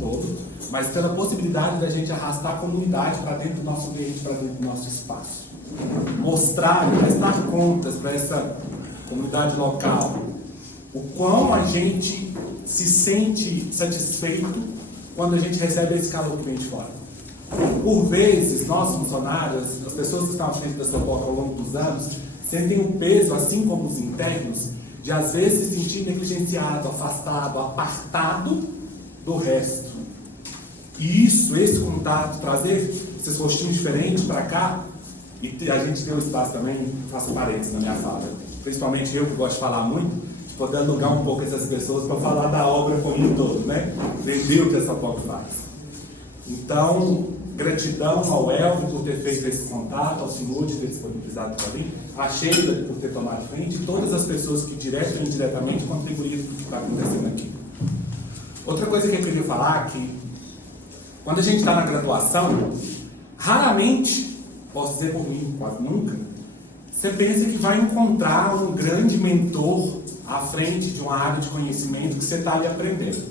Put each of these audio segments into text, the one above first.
todo, mas pela possibilidade da gente arrastar a comunidade para dentro do nosso ambiente, para dentro do nosso espaço. Mostrar e prestar contas para essa comunidade local o quão a gente se sente satisfeito quando a gente recebe esse calor que vem de fora. Por vezes, nós funcionários, as pessoas que estão à frente da Sopoca ao longo dos anos, sentem o peso, assim como os internos, de às vezes se sentir negligenciado, afastado, apartado do resto. E isso, esse contato, trazer esses rostinhos diferentes para cá, e a gente tem um espaço também, faço parênteses na minha fala, principalmente eu que gosto de falar muito, de poder alugar um pouco essas pessoas para falar da obra como um todo, né? Entender o que essa POC faz. Então, gratidão ao Elvio por ter feito esse contato, ao Senhor de ter disponibilizado para mim, a Sheila por ter tomado frente, e todas as pessoas que direta ou indiretamente contribuíram com o que está acontecendo aqui. Outra coisa que eu queria falar é que, quando a gente está na graduação, raramente, posso dizer por mim, quase nunca, você pensa que vai encontrar um grande mentor à frente de uma área de conhecimento que você está ali aprendendo.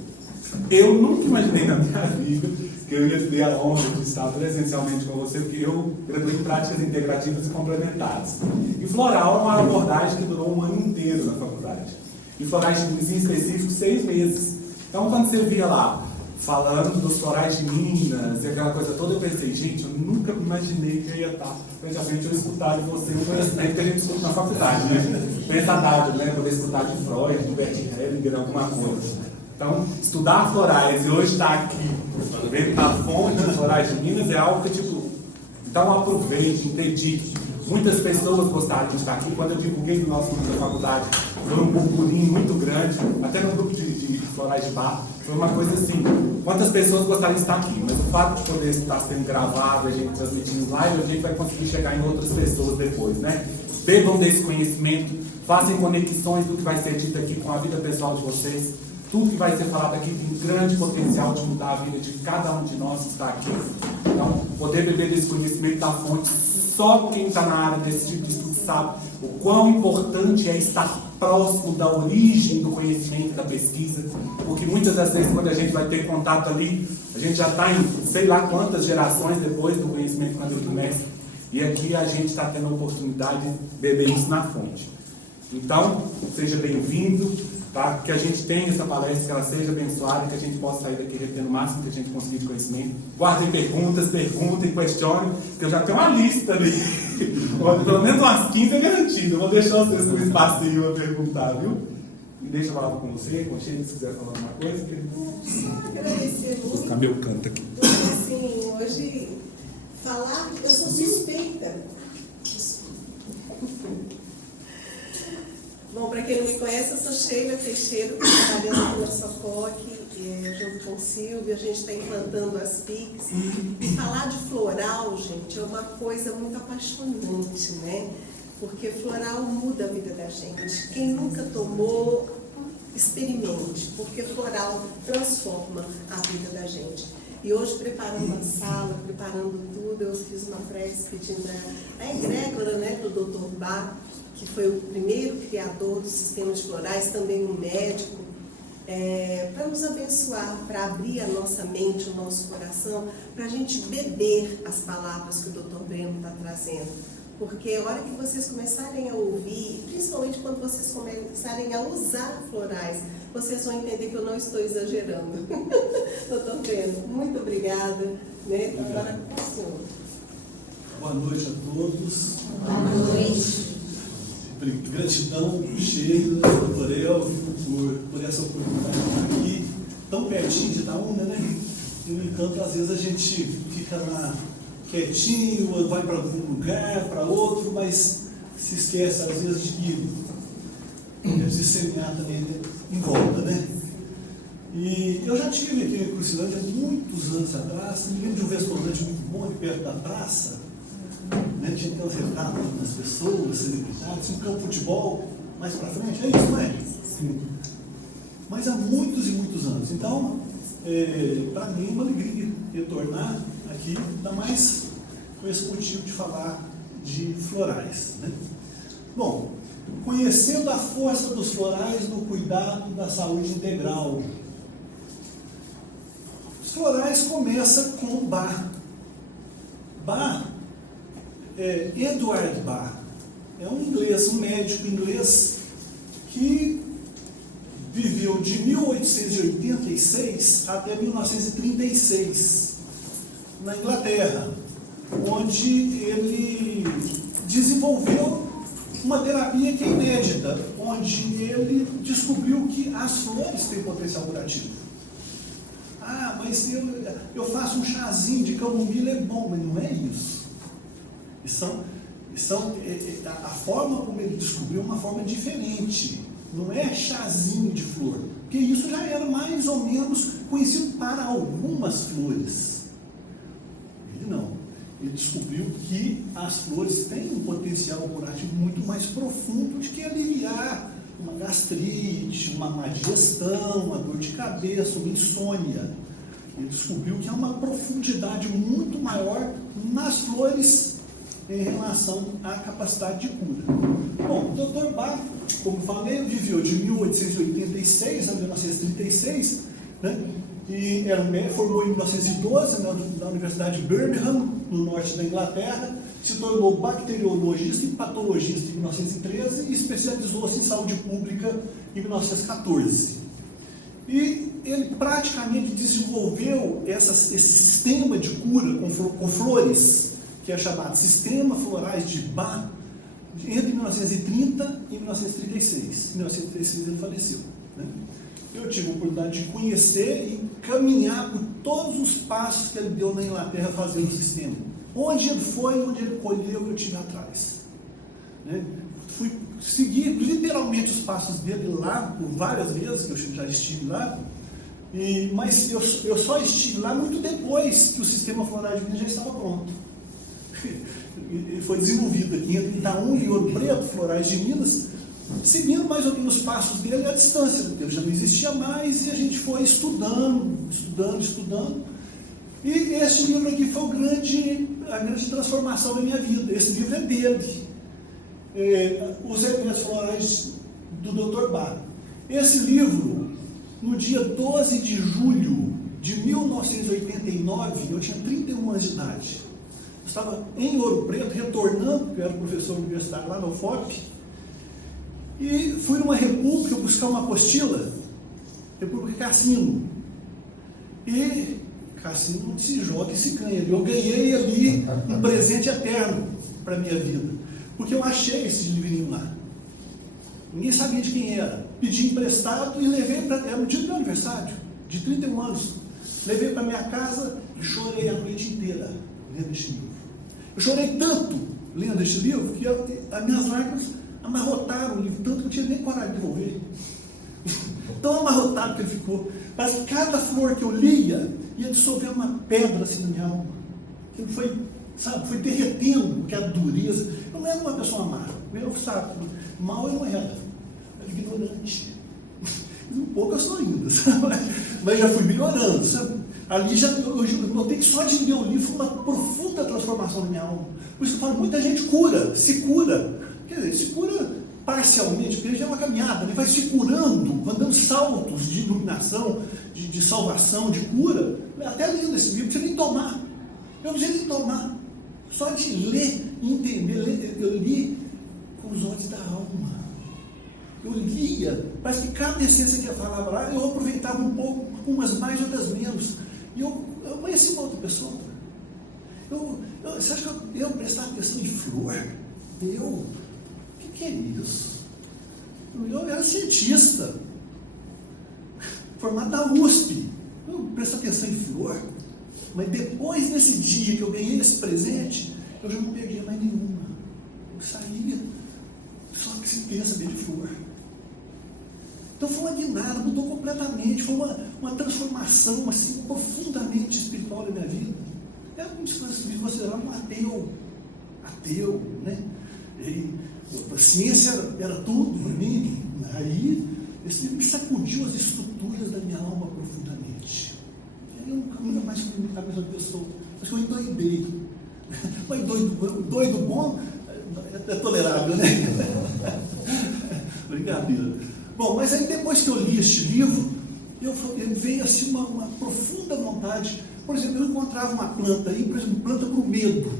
Eu nunca imaginei na minha vida que eu ia ter a honra de estar presencialmente com você, porque eu graduei em práticas integrativas e complementares. E floral é uma abordagem que durou um ano inteiro na faculdade. E florais em específico, 6 meses. Então, quando você via lá, falando dos florais de Minas e aquela coisa toda, eu pensei, gente, eu nunca imaginei que eu ia estar frente eu escutar de você um conhecimento que a gente escuta na faculdade, né? Pensadade, né? Poder escutar de Freud, de Bert Hellinger, alguma coisa. Então, estudar florais e hoje estar aqui, vendo a fonte de florais de Minas, é algo que, tipo, então aproveite, dedique. Muitas pessoas gostaram de estar aqui. Quando eu divulguei no nosso grupo da faculdade, foi um burburinho muito grande, até no grupo de florais de bar, foi uma coisa assim, quantas pessoas gostariam de estar aqui, mas o fato de poder estar sendo gravado, a gente transmitindo live, a gente vai conseguir chegar em outras pessoas depois, né? Bebam desse conhecimento, façam conexões do que vai ser dito aqui com a vida pessoal de vocês. Tudo que vai ser falado aqui tem grande potencial de mudar a vida de cada um de nós que está aqui. Então, poder beber desse conhecimento da fonte, só quem está na área desse tipo de estudo sabe o quão importante é estar próximo da origem do conhecimento, da pesquisa, porque muitas das vezes, quando a gente vai ter contato ali, a gente já está em sei lá quantas gerações depois do conhecimento quando ele começa, e aqui a gente está tendo a oportunidade de beber isso na fonte. Então, seja bem-vindo. Tá? Que a gente tenha essa palestra, que ela seja abençoada, que a gente possa sair daqui retendo o máximo que a gente conseguir de conhecimento. Guardem perguntas, perguntem, questionem, que eu já tenho uma lista ali. Pelo menos umas 15 é garantido. Eu vou deixar vocês com um espacinho para perguntar, viu? Me deixa falar com você, com o Chico, se quiser falar alguma coisa. Só agradecer muito. Vou ficar meu canto aqui. Porque, assim, hoje, falar, eu sou suspeita. Bom, para quem não me conhece, eu sou Sheila Teixeira, trabalhando aqui na Sofoc, junto com o Silvio, a gente está implantando as PICs. E falar de floral, gente, é uma coisa muito apaixonante, né? Porque floral muda a vida da gente. Quem nunca tomou, experimente, porque floral transforma a vida da gente. E hoje, preparando a sala, preparando tudo, eu fiz uma prece pedindo a egrégora, né, do Dr. Bach, que foi o primeiro criador do sistema de florais, também um médico, para nos abençoar, para abrir a nossa mente, o nosso coração, para a gente beber as palavras que o Dr. Breno está trazendo. Porque a hora que vocês começarem a ouvir, principalmente quando vocês começarem a usar florais, vocês vão entender que eu não estou exagerando. Dr. Breno, muito obrigada. Né? Agora com o senhor. Boa noite a todos. Boa noite. Gratidão, Sheila, doutor Elvio, por essa oportunidade de estar aqui, tão pertinho de Itaúna, né? E, no entanto, às vezes a gente fica lá quietinho, vai para algum lugar, para outro, mas se esquece, às vezes, de que é preciso semear também, né, em volta, né? E eu já tive aqui em Crucilândia muitos anos atrás, me lembro de um restaurante muito bom ali perto da praça, né? Tinha aquelas retratos das pessoas, celebridades, tinha um campo de futebol mais para frente, é isso, não é? Sim. Mas há muitos e muitos anos. Então, para mim é uma alegria retornar aqui, ainda mais com esse motivo de falar de florais, né? Bom, conhecendo a força dos florais no cuidado da saúde integral. Os florais começam com Bach. Bach é Edward Bach. É um inglês, um médico inglês que viveu de 1886 até 1936 na Inglaterra, onde ele desenvolveu uma terapia que é inédita, onde ele descobriu que as flores têm potencial curativo. Ah, mas eu faço um chazinho de camomila, é bom, mas não é isso. A forma como ele descobriu é uma forma diferente. Não é chazinho de flor, porque isso já era mais ou menos conhecido para algumas flores. Ele não. Ele descobriu que as flores têm um potencial curativo muito mais profundo de que aliviar uma gastrite, uma má digestão, uma dor de cabeça, uma insônia. Ele descobriu que há uma profundidade muito maior nas flores em relação à capacidade de cura. Bom, o Dr. Bach, como falei, viveu de 1886 a 1936, né? E formou em 1912 na Universidade de Birmingham, no norte da Inglaterra, se tornou bacteriologista e patologista em 1913 e especializou-se em saúde pública em 1914. E ele praticamente desenvolveu esse sistema de cura com flores, que é chamado Sistema Florais de Bach, entre 1930 e 1936. Em 1936 ele faleceu, né? Eu tive a oportunidade de conhecer e caminhar por todos os passos que ele deu na Inglaterra fazendo o sistema. Onde ele foi, onde ele colheu, eu estive atrás, né? Fui seguir literalmente os passos dele lá, por várias vezes, que eu já estive lá, mas eu só estive lá muito depois que o sistema floral de Minas já estava pronto. Ele foi desenvolvido aqui entre Itaúna e Ouro Preto, Florais de Minas, seguindo mais ou menos os passos dele à distância, porque ele já não existia mais, e a gente foi estudando. E este livro aqui foi a grande transformação da minha vida. Esse livro é dele. Os Elementos Florais do Dr. Bach. Esse livro, no dia 12 de julho de 1989, eu tinha 31 anos de idade. Eu estava em Ouro Preto, retornando, porque eu era professor universitário lá na UFOP, e fui numa república buscar uma apostila, República Cassino. E Cassino se joga e se ganha. Eu ganhei ali um presente eterno para a minha vida, porque eu achei esse livrinho lá. Ninguém sabia de quem era. Pedi emprestado e levei para... Era no dia do meu aniversário, de 31 anos. Levei para minha casa e chorei a noite inteira lendo este livro. Eu chorei tanto lendo este livro que as minhas lágrimas amarrotaram o livro, tanto que eu não tinha nem coragem de devolver. Tão amarrotado que ele ficou. Parece que cada flor que eu lia ia dissolver uma pedra assim na minha alma. Aquilo foi, foi derretendo, porque a dureza. Eu não era uma pessoa má. Eu, mal eu não era ignorante. Um pouco eu sou ainda, mas já fui melhorando, sabe? Ali eu notei que só de ler o livro foi uma profunda transformação na minha alma. Por isso que eu falo, muita gente se cura. Quer dizer, se cura parcialmente, porque já é uma caminhada, né? Vai se curando, vai dando saltos de iluminação, de salvação, de cura. Até lendo esse livro, não precisa nem tomar. Eu não precisa nem tomar. Só de ler e entender, eu li com os olhos da alma. Eu lia, parece que cada essência que eu falava lá, eu aproveitava um pouco, umas mais, outras menos. E eu conheci uma outra pessoa. Você acha que eu prestar atenção em flor? O que é isso? Eu era cientista, formado da USP. Eu presto atenção em flor. Mas depois desse dia que eu ganhei esse presente, eu já não perdia mais nenhuma. Eu saía, só que se queria saber de flor. Então foi uma guinada, mudou completamente, foi uma transformação assim, profundamente espiritual na minha vida. Era como se fosse considerado um ateu, né? E a ciência era tudo para mim. Aí esse livro sacudiu as estruturas da minha alma profundamente. Eu nunca mais fui na cabeça da pessoa, acho que eu endoidei. Mas doido bom é tolerável, né? Brincadeira. Bom, mas aí depois que eu li este livro, veio assim uma profunda vontade comunidade. Por exemplo, eu encontrava uma planta aí, por exemplo, planta para o medo.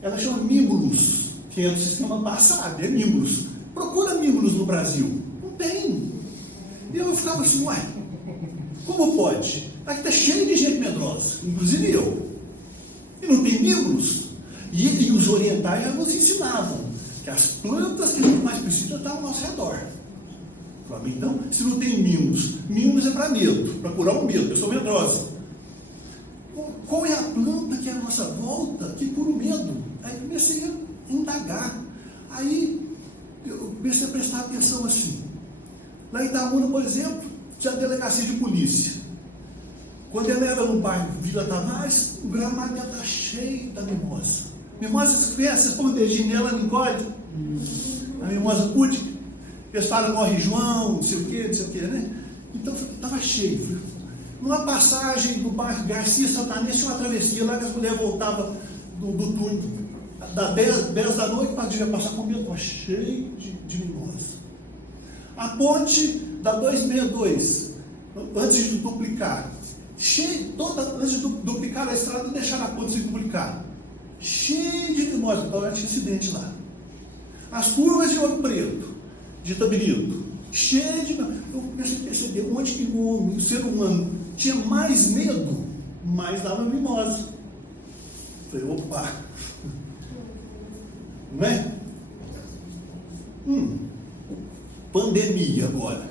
Ela chama Mimulus, que é do sistema Bassab, é Mimulus. Procura Mimulus no Brasil. Não tem. E eu ficava assim, uai, como pode? Aqui está cheio de gente medrosa, inclusive eu. E não tem Mimulus. E os orientais nos ensinavam que as plantas que a gente mais precisa estão ao nosso redor. Então, se não tem Mimulus é para medo, para curar o medo, pessoa medrosa. Qual é a planta que é a nossa volta que cura o medo? Aí comecei a indagar. Aí eu comecei a prestar atenção assim. Lá em Itaúna, por exemplo, tinha a delegacia de polícia. Quando ela era no bairro Vila Tavares, o gramado está cheio da mimosa. Mimosa, vocês põem o dedinho nela, não encolhe? A mimosa púdica. Eles falam, morre João, não sei o quê, né? Então, estava cheio. Numa passagem do bairro Garcia Santanense, tinha uma travessia lá que as mulheres voltavam do turno das 10 da noite, para devia passar com medo, estava cheio de mimosa. A ponte da 262, antes de duplicar, antes de duplicar a estrada, deixar a ponte sem duplicar, cheio de mimosa, então tinha acidente lá. As curvas de Ouro Preto, de Itabirito, cheio de... Eu comecei a perceber onde que o ser humano tinha mais medo, mais dava mimosa. Falei, opa! Não é? Pandemia agora.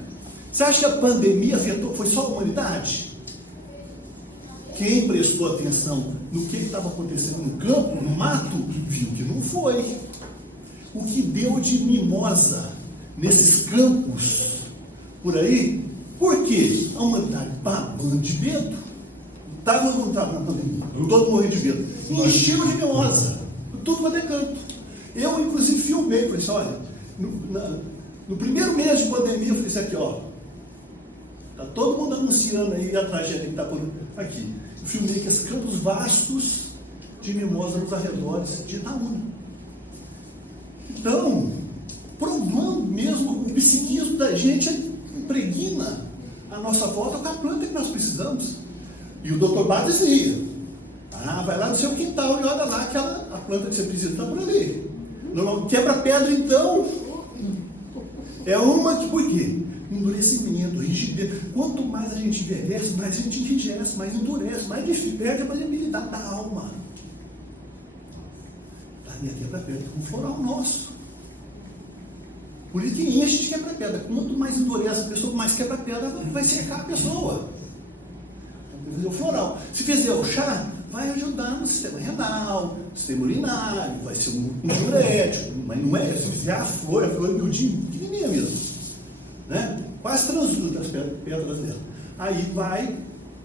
Você acha que a pandemia afetou, foi só a humanidade? Quem prestou atenção no que estava acontecendo no campo, no mato, viu que não foi. O que deu de mimosa nesses campos por aí, por quê? A humanidade babando de medo. Estava ou não estava na pandemia? Todo morrendo de medo. Encheu de mimosa. Tudo quanto é canto. Eu, inclusive, filmei, falei assim, olha, no primeiro mês de pandemia, eu falei assim, aqui, ó, está todo mundo anunciando aí a tragédia que está por aqui. Eu filmei aqueles campos vastos de mimosa nos arredores de Itaúna. Então, provando mesmo o psiquismo da gente impregna a nossa volta com a planta que nós precisamos. E o Dr. Bach dizia, vai lá no seu quintal e olha lá a planta que você precisa está por ali. Não quebra pedra, então, é uma que, por quê? Endurecimento, rigidez. Quanto mais a gente envelhece, mais a gente enrijece, mais endurece, mais perde a maleabilidade da alma. A minha quebra-pedra com floral nosso. Por isso que enche de quebra-pedra. Quanto mais endurece a pessoa, mais quebra-pedra vai secar a pessoa. Então, fazer o floral. Se fizer o chá, vai ajudar no sistema renal, no sistema urinário, vai ser um diurético, mas não é. Se fizer a flor miudinha, pequenininha mesmo. Né? Quase transuda as pedras dela. Aí vai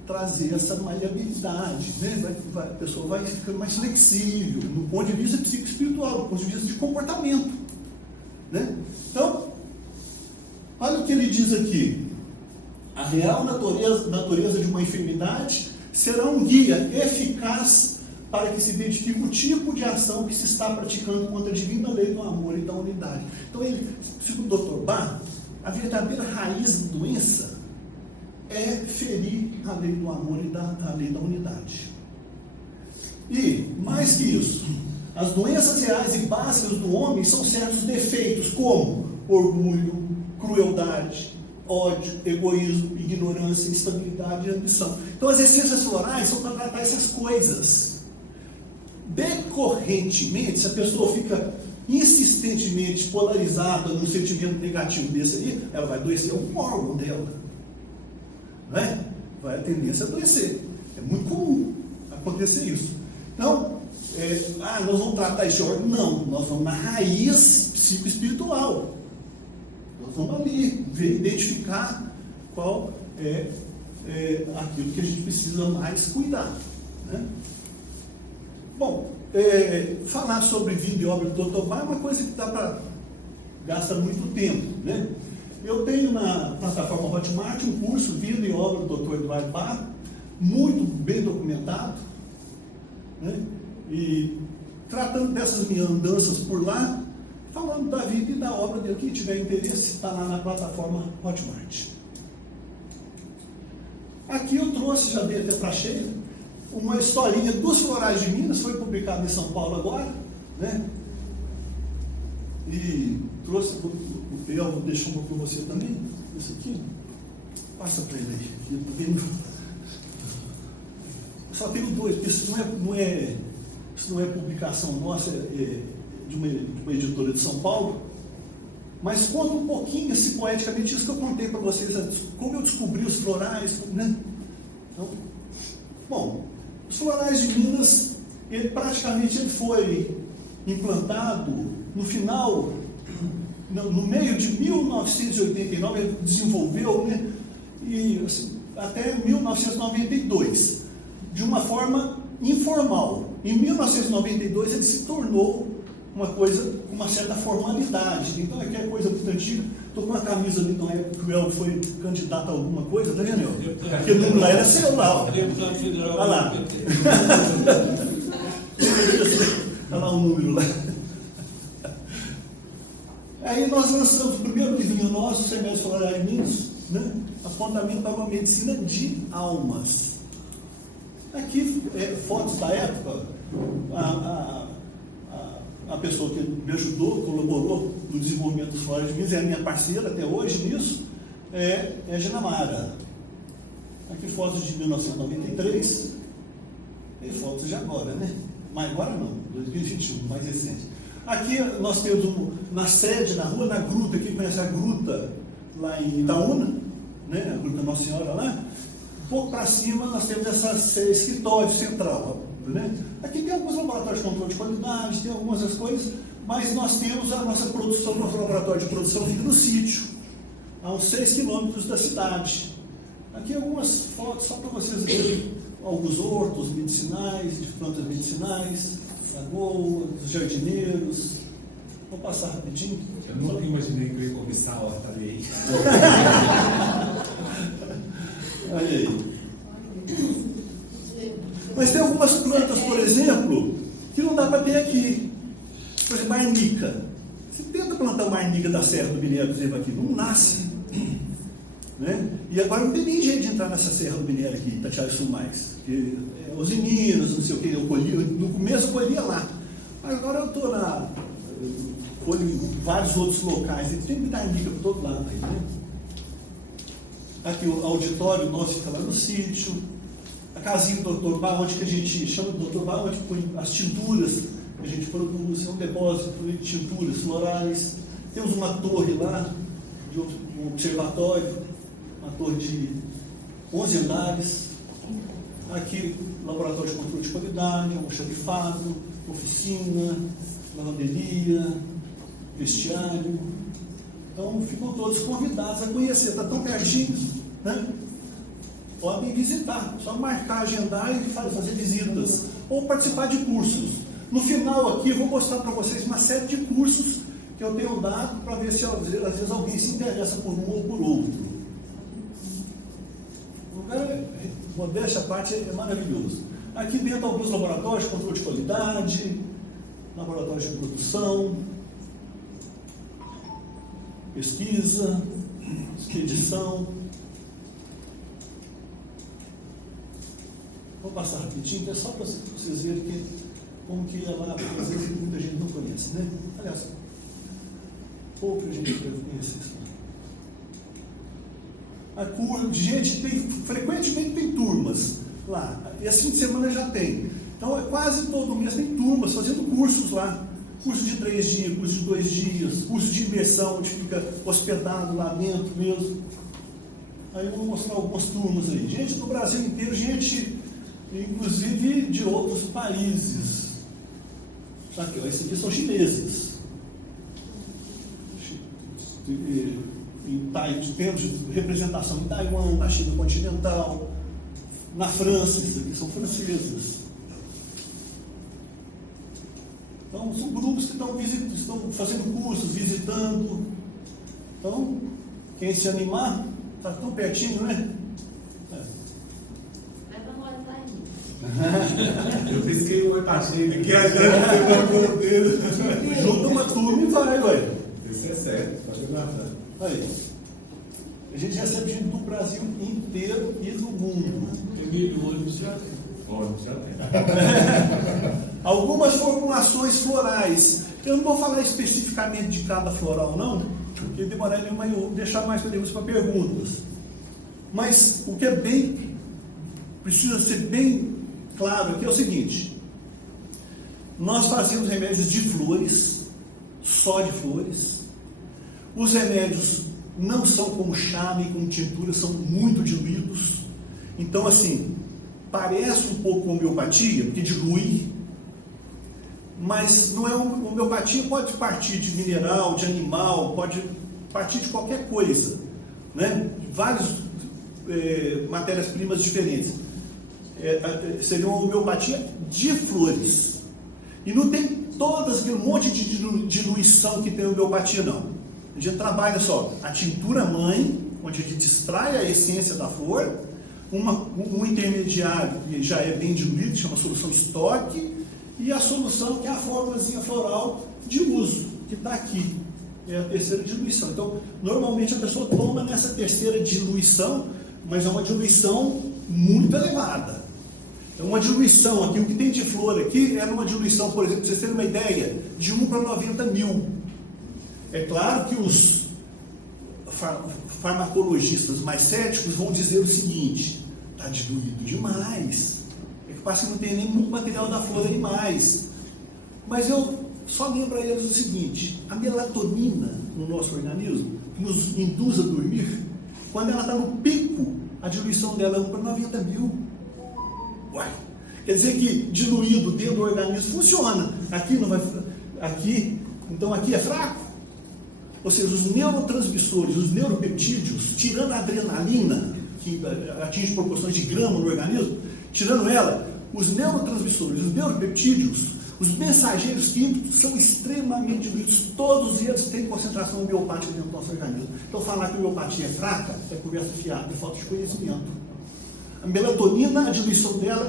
trazer essa maleabilidade, né? A pessoa vai ficando mais flexível, do ponto de vista psicoespiritual, do ponto de vista de comportamento. Né? Então, olha o que ele diz aqui. A real natureza de uma enfermidade será um guia eficaz para que se identifique o tipo de ação que se está praticando contra a divina lei do amor e da unidade. Então, ele, segundo o Dr. Bach, a verdadeira raiz da doença é ferir a lei do amor e a lei da unidade. E, mais que isso, as doenças reais e básicas do homem são certos defeitos, como orgulho, crueldade, ódio, egoísmo, ignorância, instabilidade e ambição. Então, as essências florais são para tratar essas coisas. Decorrentemente, se a pessoa fica insistentemente polarizada num sentimento negativo desse aí, ela vai adoecer algum órgão dela. Não é? Vai a tendência a adoecer. É muito comum acontecer isso. Então, nós vamos tratar esse órgão? Não, nós vamos na raiz psicoespiritual. Nós vamos ali identificar qual é aquilo que a gente precisa mais cuidar. Né? Bom, falar sobre vida e obra do Dr. Bach é uma coisa que dá para gastar muito tempo. Né? Eu tenho na plataforma Hotmart um curso Vida e Obra do Dr. Eduardo Bach, muito bem documentado, né? E tratando dessas minhas andanças por lá, falando da vida e da obra dele. Quem tiver interesse, está lá na plataforma Hotmart. Aqui eu trouxe trouxe, já dei até para cheio, uma historinha dos florais de Minas, foi publicado em São Paulo agora, né? E trouxe, o Pel deixou uma para você também, esse aqui, passa para ele aí. Só tenho dois, porque isso não é publicação nossa, é de uma editora de São Paulo, mas conta um pouquinho, assim, poeticamente, isso que eu contei para vocês antes, como eu descobri os florais, né? Então, bom, os florais de Minas, ele foi implantado no final, no meio de 1989, ele desenvolveu, né? E assim, até 1992, de uma forma informal. Em 1992 ele se tornou uma coisa com uma certa formalidade. Então aqui é coisa muito antiga. Estou com uma camisa ali na época que o El foi candidato a alguma coisa, tá vendo, El? Porque o número lá era seu lá, ó. Olha lá. Olha lá o número lá. Aí nós lançamos o primeiro livrinho nosso, o Semestre Florais de Minas, né? Apontamento para uma medicina de almas. Aqui, fotos da época, a pessoa que me ajudou, colaborou no desenvolvimento dos florais de Minas, é a minha parceira até hoje nisso, é a Ginamara. Aqui fotos de 1993, e fotos de agora, né? Mas agora não, 2021, mais recente. Aqui nós temos na sede, na rua, na gruta, quem conhece a gruta lá em Itaúna, né? A gruta Nossa Senhora lá. Um pouco para cima nós temos esse escritório central, né? Aqui tem alguns laboratórios de controle de qualidade, tem algumas das coisas, mas nós temos a nossa produção, nosso laboratório de produção fica no sítio, a uns 6 quilômetros da cidade. Aqui algumas fotos só para vocês verem alguns hortos medicinais, de plantas medicinais, lagoas, jardineiros. Vou passar rapidinho. Eu nunca imaginei que eu ia começar a horta ali. Olha aí. Mas tem algumas plantas, por exemplo, que não dá para ter aqui. Por exemplo, arnica. Você tenta plantar uma arnica da Serra do Minério, por exemplo, aqui, não nasce. Né? E agora não tem nem jeito de entrar nessa Serra do Minério aqui, Itatiaia Sul mais. Os meninos, não sei o que, eu colhi, no começo eu colhia lá. Mas agora eu estou colho em vários outros locais, e tem muita arnica por todo lado aí, né? Aqui o auditório nosso fica lá no sítio. A casinha do Dr. Bar, onde que a gente chama do Dr. Bar, onde põe as tinturas que a gente produz, é um depósito de tinturas florais. Temos uma torre lá, de um observatório, uma torre de 11 andares. Aqui, laboratório de controle de qualidade, almoxarifado, oficina, lavanderia, vestiário. Então, ficam todos convidados a conhecer, está tão pertinho, né? Podem visitar, só marcar, agendar e fazer visitas, ou participar de cursos. No final aqui, eu vou mostrar para vocês uma série de cursos que eu tenho dado para ver se às vezes alguém se interessa por um ou por outro. O lugar, modéstia à parte, é maravilhoso. Aqui dentro alguns laboratórios de controle de qualidade, laboratórios de produção, pesquisa, expedição. Vou passar rapidinho, que é só para vocês verem como que é lá, porque às vezes muita gente não conhece, né? Aliás, pouca gente deve conhecer isso. Frequentemente tem turmas lá, e assim de semana já tem. Então, quase todo mês tem turmas fazendo cursos lá. Curso de 3 dias, curso de 2 dias, curso de imersão, onde fica hospedado lá dentro mesmo. Aí eu vou mostrar algumas turmas aí. Gente do Brasil inteiro, gente, inclusive de outros países. Aqui, ó, esses aqui são chineses. Temos representação em Taiwan, na China continental, na França, esses aqui são franceses. Então, são grupos que estão fazendo cursos, visitando. Então, quem se animar, está tão pertinho, né? Leva nós lá ainda. Eu pisquei o olho, tá cheio aqui, a gente Junta uma turma e vai, ué. Isso é sério, pode guardar. Aí. A gente recebe gente do Brasil inteiro e do mundo. Emílio, ônibus já tem. Ônibus já tem. Algumas formulações florais. Eu não vou falar especificamente de cada floral, não, porque demoraria mais, eu vou deixar mais para perguntas. Mas o que precisa ser bem claro aqui é o seguinte: nós fazemos remédios de flores, só de flores. Os remédios não são como chá nem como tintura, são muito diluídos. Então, assim, parece um pouco com homeopatia, porque dilui, mas não é homeopatia, pode partir de mineral, de animal, pode partir de qualquer coisa, né? Várias matérias-primas diferentes. Seria uma homeopatia de flores. E não tem todas aquele monte de diluição que tem a homeopatia, não. A gente trabalha só a tintura mãe, onde a gente extrai a essência da flor, um intermediário que já é bem diluído, chama solução estoque, e a solução que é a formulazinha floral de uso, que está aqui, é a terceira diluição. Então, normalmente a pessoa toma nessa terceira diluição, mas é uma diluição muito elevada. É uma diluição aqui, o que tem de flor aqui é uma diluição, por exemplo, para vocês terem uma ideia, de 1 para 90 mil. É claro que os farmacologistas mais céticos vão dizer o seguinte: está diluído demais, é que parece que não tem nem muito material da flor aí mais. Mas eu só lembro a eles o seguinte: a melatonina no nosso organismo, que nos induz a dormir, quando ela está no pico, a diluição dela é 1 para 90 mil. Uai, quer dizer que diluído dentro do organismo funciona, aqui não vai, então aqui é fraco. Ou seja, os neurotransmissores, os neuropeptídeos, tirando a adrenalina, que atinge proporções de grama no organismo, tirando ela, os neurotransmissores, os neuropeptídeos, os mensageiros químicos são extremamente diluídos. Todos eles têm concentração homeopática dentro do nosso organismo. Então, falar que a homeopatia é fraca é conversa fiada, é falta de conhecimento. A melatonina, a diluição dela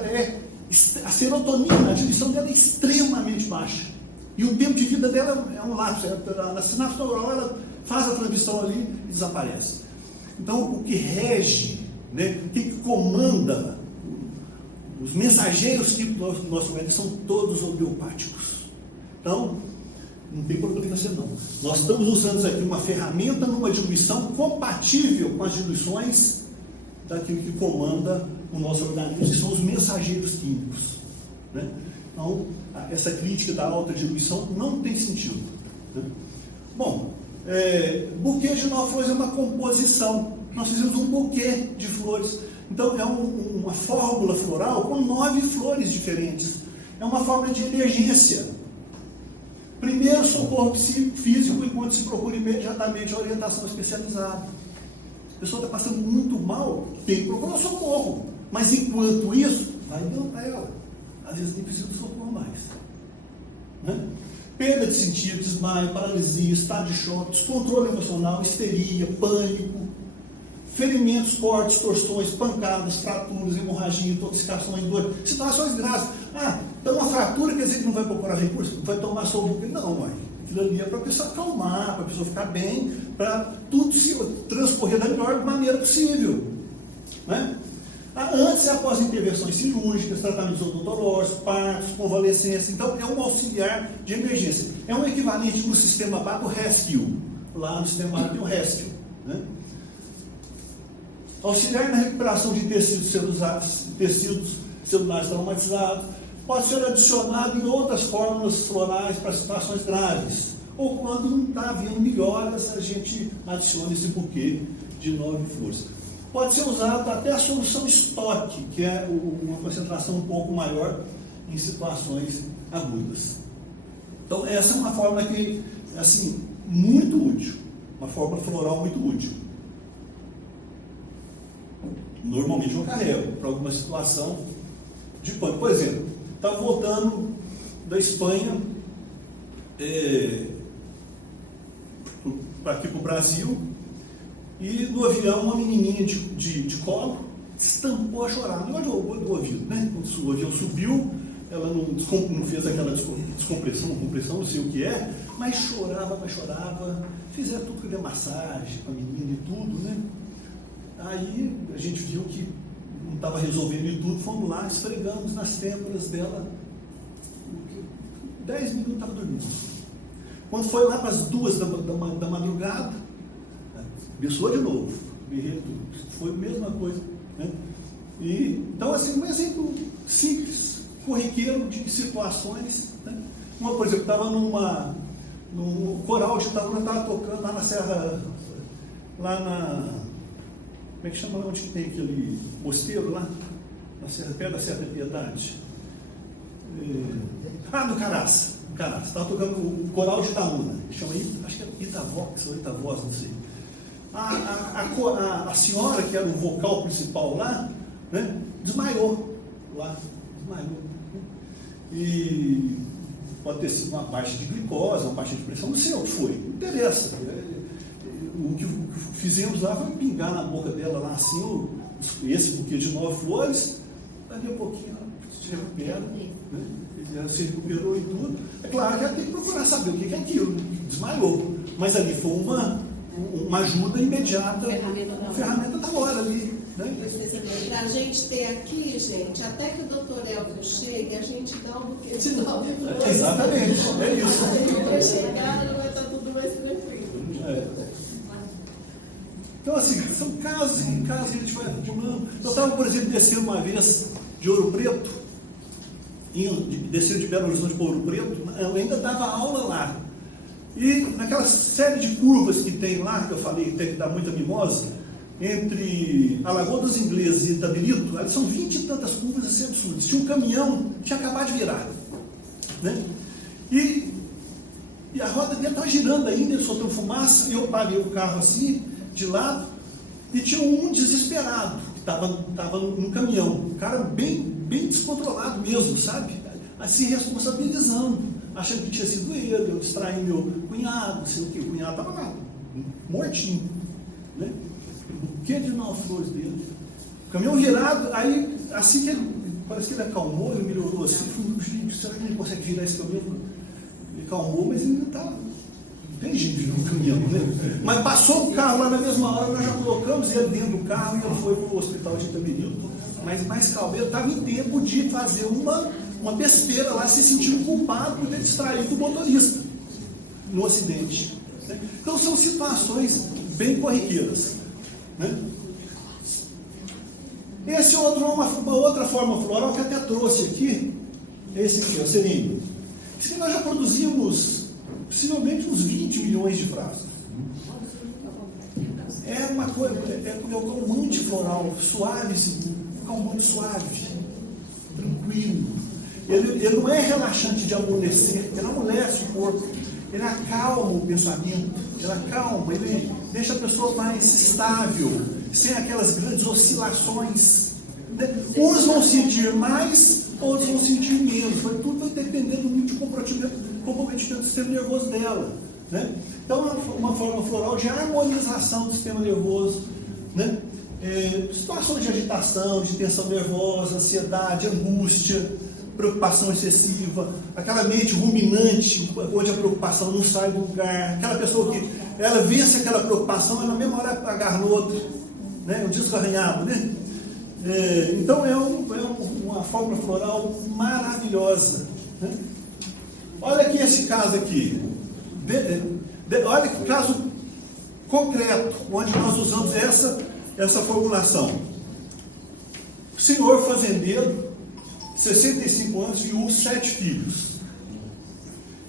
a serotonina, a diluição dela é extremamente baixa. E o tempo de vida dela é um lapso. Na sinapse neural, ela faz a transmissão ali e desaparece. Então, o que rege, né, o que comanda os mensageiros que do nosso médico são todos homeopáticos. Então, não tem problema ser não. Nós estamos usando aqui uma ferramenta numa diluição compatível com as diluições daquilo que comanda o nosso organismo, que são os mensageiros químicos, né? Então, essa crítica da alta diluição não tem sentido, né? Bom, buquê de 9 flores é uma composição. Nós fizemos um buquê de flores. Então, é uma fórmula floral com 9 flores diferentes. É uma fórmula de emergência. Primeiro, socorro físico, enquanto se procura imediatamente a orientação especializada. A pessoa está passando muito mal, tem que procurar socorro. Mas, enquanto isso, vai dando para ela. Às vezes nem precisa de socorro mais, né? Perda de sentido, desmaio, paralisia, estado de choque, descontrole emocional, histeria, pânico, ferimentos, cortes, torções, pancadas, fraturas, hemorragia, intoxicações, dor, situações graves. Então uma fratura quer dizer que não vai procurar recurso, não vai tomar soro. Não, mãe. Aquilo ali é para a pessoa acalmar, para a pessoa ficar bem, para tudo se transcorrer da melhor maneira possível, né? Antes e após intervenções cirúrgicas, tratamentos odontológicos, partos, convalescência. Então, é um auxiliar de emergência. É um equivalente no sistema BAP ao Rescue. Lá no sistema BAP tem o Rescue, né? Auxiliar na recuperação de tecidos celulares traumatizados. Pode ser adicionado em outras fórmulas florais para situações graves. Ou quando não está havendo melhoras, a gente adiciona esse buquê de 9 flores. Pode ser usado até a solução estoque, que é uma concentração um pouco maior em situações agudas. Então, essa é uma fórmula que, assim, muito útil. Uma fórmula floral muito útil. Normalmente eu carrego para alguma situação de pânico. Por exemplo, estava voltando da Espanha aqui para o Brasil. E no avião, uma menininha de colo estampou a chorar. No negócio do ouvido, né? Quando o avião subiu, ela não fez aquela descompressão, compressão, não sei o que é, mas chorava. Fizeram tudo com a massagem, com a menina e tudo, né? Aí a gente viu que não estava resolvendo e tudo, fomos lá, esfregamos nas têmporas dela. 10 minutos estava dormindo. Quando foi lá para as 2 da madrugada, começou de novo, berrei tudo. Foi a mesma coisa, né? E, então, assim, um exemplo simples, corriqueiro de situações, né? Uma, por exemplo, estava num coral de Itaúna, estava tocando lá na Serra, lá na, como é que chama lá onde tem aquele mosteiro lá? Na Serra, perto da Serra da Piedade. No Caraça. Estava tocando o coral de Itaúna, chama, acho que é Itavox ou Itavoz, não sei. A senhora, que era o vocal principal lá, né, desmaiou lá, e pode ter sido uma baixa de glicose, uma baixa de pressão, não sei o que foi, não interessa. O que fizemos lá foi pingar na boca dela lá assim, esse buquê de 9 flores, dali um pouquinho ela se recupera, né? Ela se recuperou e tudo. É claro que ela tem que procurar saber o que é aquilo, desmaiou, mas ali foi uma ajuda imediata, a ferramenta da hora ali, né? Para a gente ter aqui, gente, até que o doutor Elvio chegue, a gente dá um buquê de 9 flores. Exatamente, é isso. Ele vai chegar e vai estar tudo mais tranquilo. Então, assim, são casos que a gente vai arrumando. Eu estava, por exemplo, descendo uma vez de Ouro Preto, descendo de Belo Horizonte para Ouro Preto, eu ainda dava aula lá. E naquela série de curvas que tem lá, que eu falei que tem que dar muita mimosa, entre a Lagoa dos Ingleses e Itabirito, ali são 20 e tantas curvas assim absurdas. Tinha um caminhão que tinha acabado de virar, né? E a roda dele estava girando ainda, ele soltando fumaça, e eu parei o carro assim, de lado, e tinha um desesperado, que estava no caminhão, um cara bem descontrolado mesmo, sabe? Assim, responsabilizando, achando que tinha sido ele, eu distraí meu cunhado, não sei o que, o cunhado estava lá, mortinho, né? O que de 9 flores dele? O caminhão virado, aí, assim que ele, parece que ele acalmou, ele me olhou assim, falou, gente, será que ele consegue virar esse caminhão? Ele acalmou, mas ele ainda estava, não tem jeito de virar um caminhão, né? Mas passou o carro lá na mesma hora, nós já colocamos ele dentro do carro e ele foi para o hospital de Itabirito, mas mais calmo, ele estava em tempo de fazer uma besteira lá, se sentindo culpado por ter distraído o motorista no acidente, né? Então são situações bem corriqueiras, né? Esse outro é uma outra forma floral que até trouxe aqui, esse aqui, o serinho. Isso que nós já produzimos possivelmente uns 20 milhões de frascos. É uma coisa, é um calmante floral, suave, um calmante suave, tranquilo. Ele não é relaxante de amolecer, ele amolece o corpo, ele acalma o pensamento, ele acalma, ele deixa a pessoa mais estável, sem aquelas grandes oscilações. Uns vão sentir mais, outros vão sentir menos, mas tudo vai dependendo muito do comprometimento do sistema nervoso dela, né? Então, é uma forma floral de harmonização do sistema nervoso, né? Situações de agitação, de tensão nervosa, ansiedade, angústia, preocupação excessiva, aquela mente ruminante, onde a preocupação não sai do lugar, aquela pessoa que ela vence aquela preocupação e na mesma hora agarra no outro, né? Um disco arranhado, né? Então é uma fórmula floral maravilhosa, né? Olha aqui esse caso aqui, olha que caso concreto, onde nós usamos essa formulação. Senhor fazendeiro, 65 anos, viúvo, 7 filhos.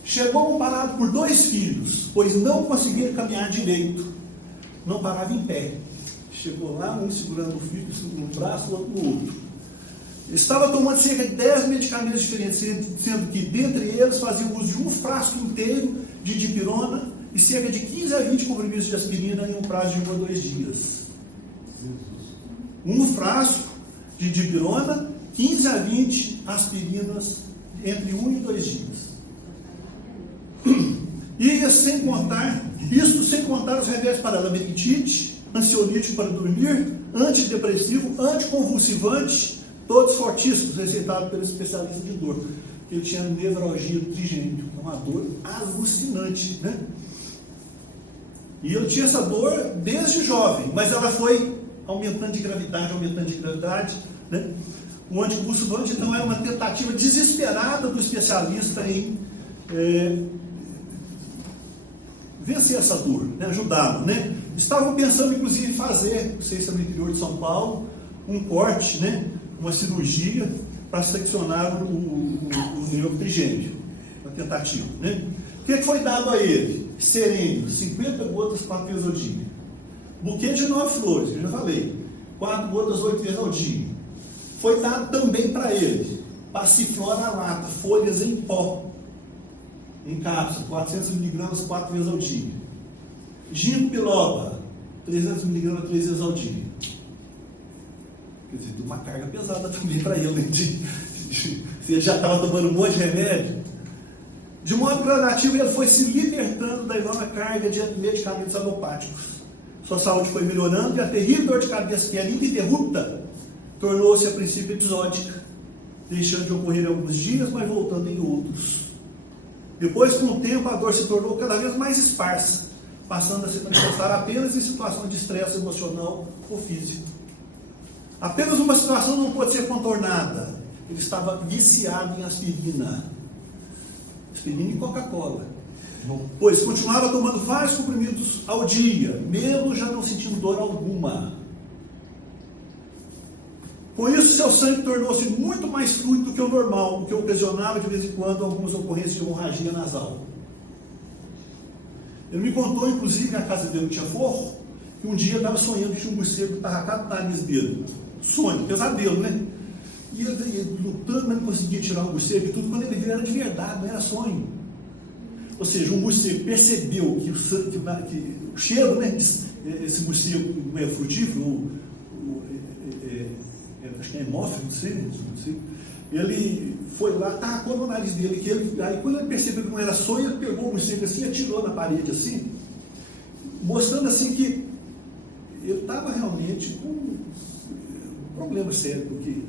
Chegou parado por 2 filhos, pois não conseguia caminhar direito. Não parava em pé. Chegou lá, um segurando o filho no braço, o outro no outro. Estava tomando cerca de 10 medicamentos diferentes, sendo que dentre eles faziam uso de um frasco inteiro de dipirona e cerca de 15 a 20 comprimidos de aspirina em um prazo de 1 a 2 dias. Um frasco de dipirona, 15 a 20 aspirinas entre 1 e 2 dias. E isso sem contar os remédios para labirintite, ansiolítico para dormir, antidepressivo, anticonvulsivante, todos fortíssimos, receitados pelo especialista de dor. Ele tinha nevralgia trigênica, uma dor alucinante, né? E ele tinha essa dor desde jovem, mas ela foi aumentando de gravidade, né? O anticonvulsivante, então, era uma tentativa desesperada do especialista em vencer essa dor, né? Ajudá-lo, né? Estavam pensando, inclusive, em fazer, não sei se é no interior de São Paulo, um corte, né? Uma cirurgia para seccionar o nervo trigêmeo, uma tentativa, né? O que foi dado a ele? Sereno, 50 gotas 4 vezes ao dia. Buquê de 9 flores, que eu já falei, 4 gotas 8 vezes ao dia. Foi dado também para ele passiflora lata, folhas em pó, em cápsula, 400 mg 4 vezes ao dia. Ginkgo biloba, 300 mg 3 vezes ao dia. Quer dizer, deu uma carga pesada também para ele, né? Se ele já estava tomando um monte de remédio. De modo gradativo, ele foi se libertando da enorme carga de medicamentos alopáticos. Sua saúde foi melhorando e a terrível dor de cabeça, que era ininterrupta, tornou-se a princípio episódica, deixando de ocorrer em alguns dias, mas voltando em outros. Depois, com o tempo, a dor se tornou cada vez mais esparsa, passando a se manifestar apenas em situações de estresse emocional ou físico. Apenas uma situação não pode ser contornada. Ele estava viciado em aspirina e Coca-Cola, pois continuava tomando vários comprimidos ao dia, mesmo já não sentindo dor alguma. Com isso, seu sangue tornou-se muito mais fluido do que o normal, o que ocasionava de vez em quando algumas ocorrências de hemorragia nasal. Ele me contou, inclusive, que a casa dele tinha forro, que um dia estava sonhando que tinha um morcego tarracado no nariz dele. Sonho, pesadelo, né? E ele lutando, mas não conseguia tirar o morcego e tudo. Quando ele viu, era de verdade, não era sonho. Ou seja, o morcego percebeu que o cheiro, né? Esse morcego não é frutífero, acho que é hemófilo, não sei. Ele foi lá, tacou no nariz dele, aí quando ele percebeu que não era sonho, ele pegou o morcego assim e atirou na parede assim, mostrando assim que ele estava realmente com um problema sério, porque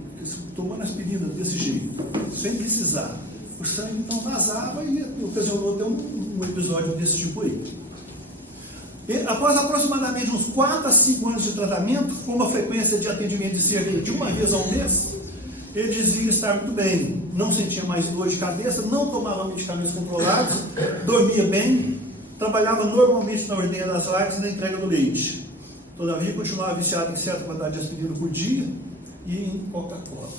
tomando aspirina desse jeito, sem precisar, o sangue então vazava e ocasionou até um episódio desse tipo aí. Após aproximadamente uns 4 a 5 anos de tratamento, com uma frequência de atendimento de cerca de uma vez ao mês, ele dizia estar muito bem, não sentia mais dor de cabeça, não tomava medicamentos controlados, dormia bem, trabalhava normalmente na ordenha das vacas e na entrega do leite. Todavia, continuava viciado em certa quantidade de aspirina por dia e em Coca-Cola.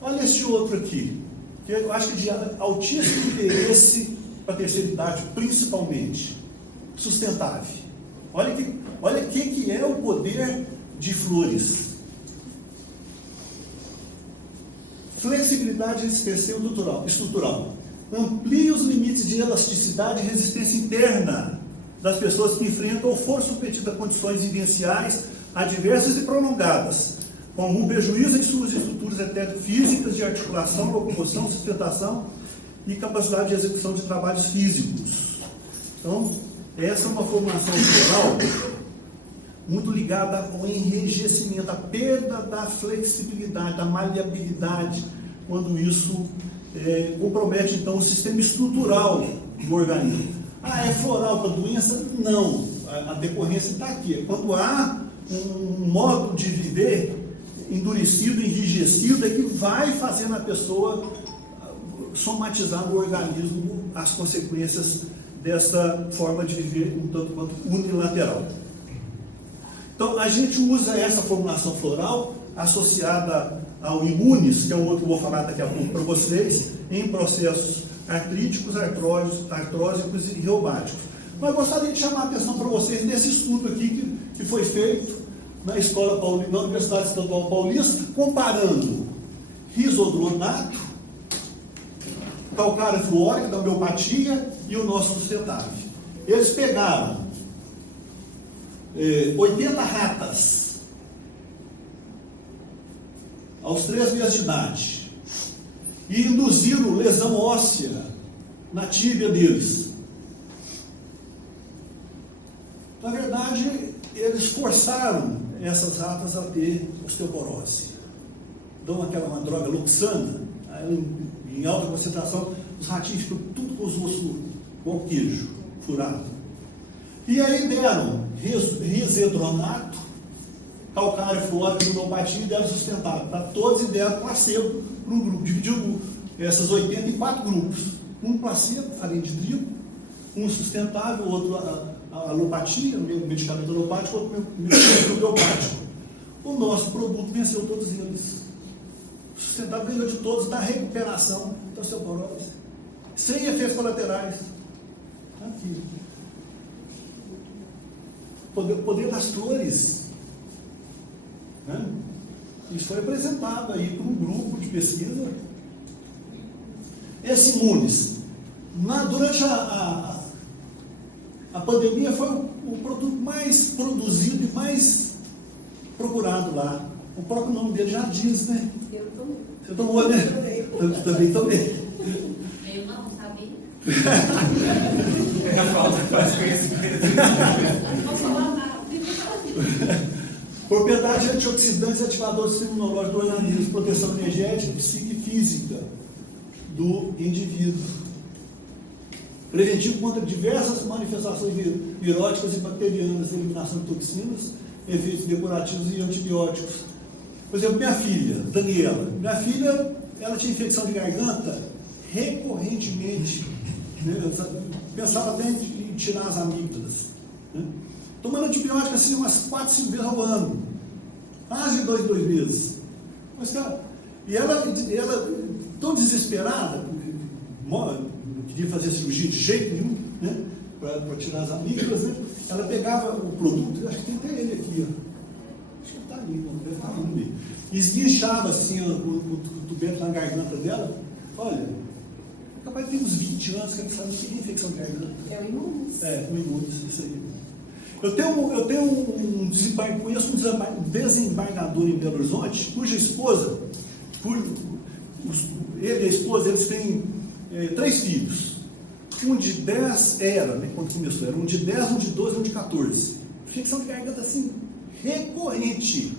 Olha esse outro aqui, que eu acho que de altíssimo interesse para a terceira idade, principalmente. Sustentável. Olha o que é o poder de flores. Flexibilidade estrutural. Amplia os limites de elasticidade e resistência interna das pessoas que enfrentam ou foram submetidas a condições vivenciais adversas e prolongadas, como um prejuízo em suas estruturas físicas de articulação, locomoção, sustentação e capacidade de execução de trabalhos físicos. Então, essa é uma formação floral muito ligada ao enrijecimento, à perda da flexibilidade, da maleabilidade, quando isso compromete, então, o sistema estrutural do organismo. É floral para doença? Não. A decorrência está aqui. Quando há um modo de viver endurecido, enrijecido, é que vai fazendo a pessoa somatizar no organismo as consequências dessa forma de viver um tanto quanto unilateral. Então, a gente usa essa formulação floral associada ao imunes, que é um outro que eu vou falar daqui a pouco para vocês, em processos artríticos, artrósicos e reumáticos. Mas gostaria de chamar a atenção para vocês nesse estudo aqui que foi feito na Universidade Estadual Paulista, comparando risodronato, calcário fluórico da homeopatia e o nosso sustentável. Eles pegaram 80 ratas aos 3 meses de idade e induziram lesão óssea na tíbia deles. Na verdade, eles forçaram essas ratas a ter osteoporose. Dão uma droga Luxana, em alta concentração, os ratinhos ficam tudo com os ossos, com o queijo furado. E aí deram risedronato, calcário fluórico, homeopatia, e deram sustentável para todos e deram placebo para um grupo. Dividiu essas 80 em 4 grupos. Um placebo, farinha de trigo, um sustentável, outro a alopatia, medicamento alopático, outro medicamento homeopático. O nosso produto venceu todos eles. O sustentável ganhou de todos da recuperação da osteoporose, sem efeitos colaterais. Aqui. O poder das flores. Né? Isso foi apresentado aí por um grupo de pesquisa. Esse Imunes, durante a pandemia, foi o produto mais produzido e mais procurado lá. O próprio nome dele já diz, né? Eu tomei. Você tomou, né? Eu também tomei. Eu não sabia. É a falta de conhecimento. Não vou falar nada. Propriedades antioxidantes e ativadores do sistema imunológico do organismo, proteção energética, psíquica e física do indivíduo. Preventivo contra diversas manifestações viróticas e bacterianas, eliminação de toxinas, efeitos depurativos e antibióticos. Por exemplo, minha filha, Daniela. Minha filha, ela tinha infecção de garganta recorrentemente. Né? Eu pensava até em tirar as amígdalas. Né? Tomando antibiótico assim umas 4, 5 vezes ao ano. Mais de 2 meses. Mas, cara, e ela tão desesperada, não queria fazer cirurgia de jeito nenhum, né? Para tirar as amígdalas, né? Ela pegava o produto, acho que tem até ele aqui, ó. Acho que está ali, não deve estar ali. E esguinchava assim o tubete na garganta dela. Olha, é capaz de ter uns 20 anos que ela sabe que é infecção de garganta. É o Imunes. É, o Imunes, isso aí. Eu conheço um desembargador em Belo Horizonte, cuja esposa, ele e a esposa, eles têm 3 filhos. Um de 10 né, quando começou, era um de 10, um de 12, um de 14. Infecção de garganta assim, recorrente.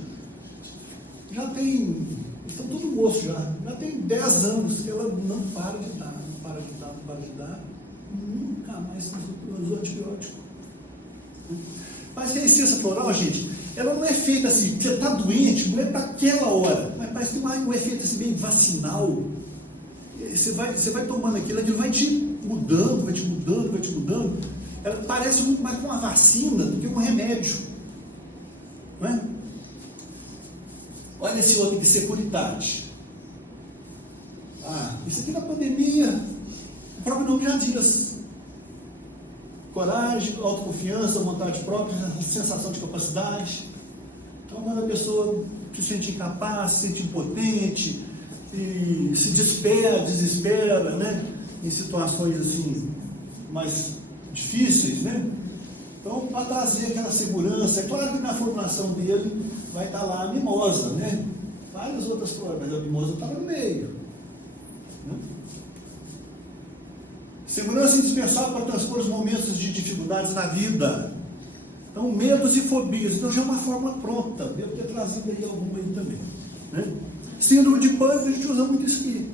Já tem, estão tudo moço já tem 10 anos que ela não para de dar, nunca mais usou antibiótico. Mas a licença floral, gente, ela não é feita assim, você está doente, não é para aquela hora, mas parece que não é feita assim bem vacinal. Você vai tomando aquilo vai te mudando. Ela parece muito mais com uma vacina do que um remédio. Não é? Olha esse outro de Securitate. Isso aqui na pandemia, o próprio nome já diz. Coragem, autoconfiança, vontade própria, sensação de capacidade. Então, quando a pessoa se sente incapaz, se sente impotente, e se desespera, né? Em situações assim, mais difíceis, né? Então, para trazer aquela segurança, é claro que na formulação dele vai estar lá a mimosa, né? Várias outras flores, mas a mimosa está no meio. Né? Segurança indispensável para transpor os momentos de dificuldades na vida. Então, medos e fobias. Então, já é uma fórmula pronta. Devo ter trazido aí alguma aí também. Né? Síndrome de pânico, a gente usa muito isso aqui.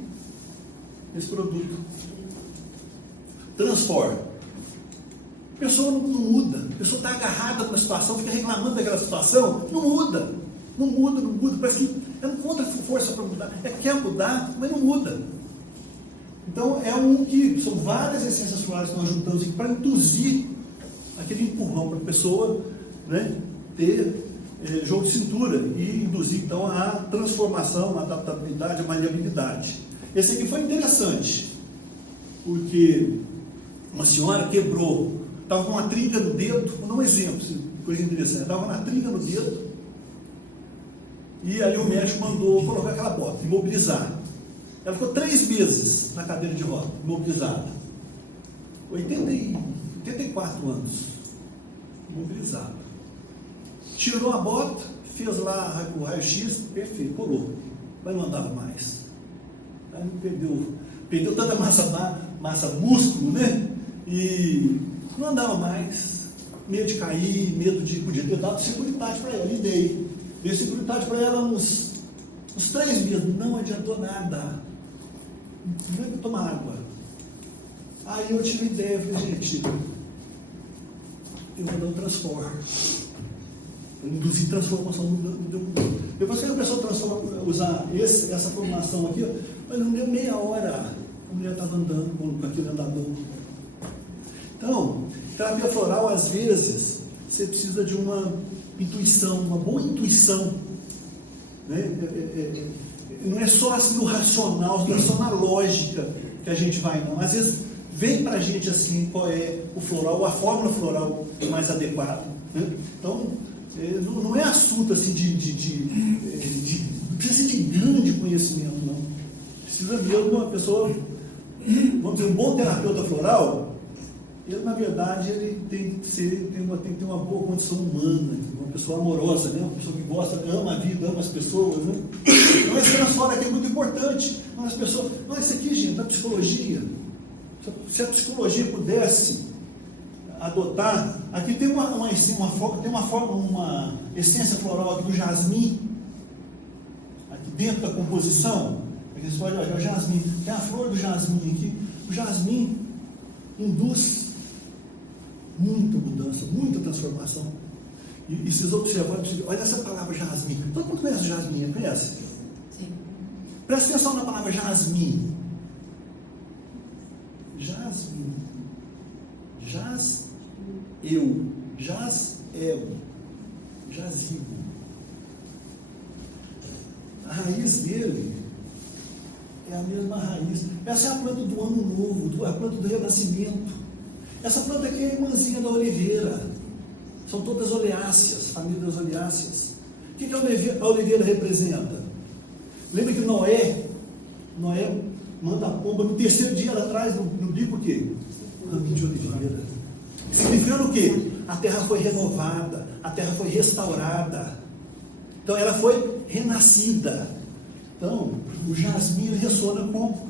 Esse produto. Transforma. A pessoa não muda. A pessoa está agarrada numa situação, fica reclamando daquela situação. Não muda. Parece que ela não conta força para mudar. Quer mudar, mas não muda. Então, são várias essências florais que nós juntamos aqui para induzir aquele empurrão para a pessoa, né, ter jogo de cintura e induzir, então, a transformação, a adaptabilidade, a maleabilidade. Esse aqui foi interessante, porque uma senhora quebrou, estava com uma trinca no dedo, vou dar um exemplo, coisa interessante, estava com uma trinca no dedo, e ali o médico mandou colocar aquela bota, imobilizar. Ela ficou 3 meses na cadeira de roda, imobilizada. 84 anos, imobilizada. Tirou a bota, fez lá o raio-x, perfeito, colou. Mas não andava mais. Aí perdeu tanta massa músculo, né? E não andava mais. Medo de cair, podia ter dado Securitate para ela, e dei. Dei Securitate para ela uns 3 meses, não adiantou nada. Não é para tomar água. Aí eu tive ideia, falei, gente, eu vou dar um transformo. Induzir transformação no mundo. Depois que a pessoa usar essa formação aqui, mas não deu meia hora, a mulher estava andando com aquele andador. Então, terapia floral, às vezes, você precisa de uma intuição, uma boa intuição. Né? Não é só assim no racional, não é só na lógica que a gente vai, não. Às vezes vem para a gente assim qual é o floral, a fórmula floral mais adequada. Né? Então, não é assunto assim não precisa ser de grande conhecimento, não. Precisa mesmo uma pessoa, vamos dizer, um bom terapeuta floral. Ele, na verdade, ele tem que ter uma boa condição humana, uma pessoa amorosa, né? Uma pessoa que gosta, ama a vida, ama as pessoas. Né? Então, esse transforma aqui é muito importante. Mas as pessoas, isso aqui, gente, da psicologia, se a psicologia pudesse adotar, aqui tem uma essência floral aqui do jasmim, aqui dentro da composição, aqui você pode olhar o jasmim, tem a flor do jasmim aqui. O jasmim induz muita mudança, muita transformação. E vocês observam, olha essa palavra jasmim. Todo mundo conhece o jasmim, conhece? Sim. Presta atenção na palavra jasmim. Jasmim. Jazigo. A raiz dele é a mesma raiz. Essa é a planta do ano novo, a planta do renascimento. Essa planta aqui é a irmãzinha da oliveira. São todas oleáceas, família das oleáceas. O que a oliveira representa? Lembra que Noé manda a pomba no terceiro dia ela traz no bico o quê? Raminho de oliveira. Significando o quê? A terra foi renovada, a terra foi restaurada. Então ela foi renascida. Então, o jasmim ressona com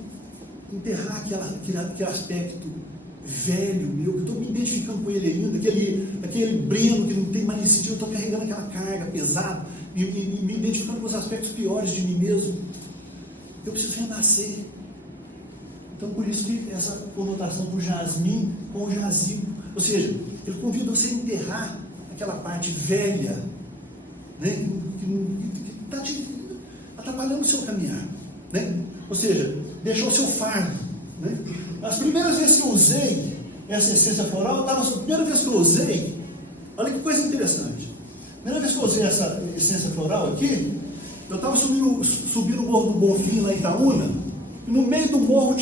enterrar aquele aspecto velho meu, que eu estou me identificando com ele ainda, aquele breno que não tem mais sentido, eu estou carregando aquela carga pesada, e me identificando com os aspectos piores de mim mesmo. Eu preciso renascer. Então, por isso que essa conotação do jasmim com o jazigo, ou seja, ele convida você a enterrar aquela parte velha, né, que está te atrapalhando o seu caminhar, né? Ou seja, deixou o seu fardo, né? As primeiras vezes que eu usei essa essência floral, a primeira vez que eu usei, olha que coisa interessante. A primeira vez que eu usei essa essência floral aqui, eu estava subindo o Morro do Bonfim, lá em Itaúna, e no meio do morro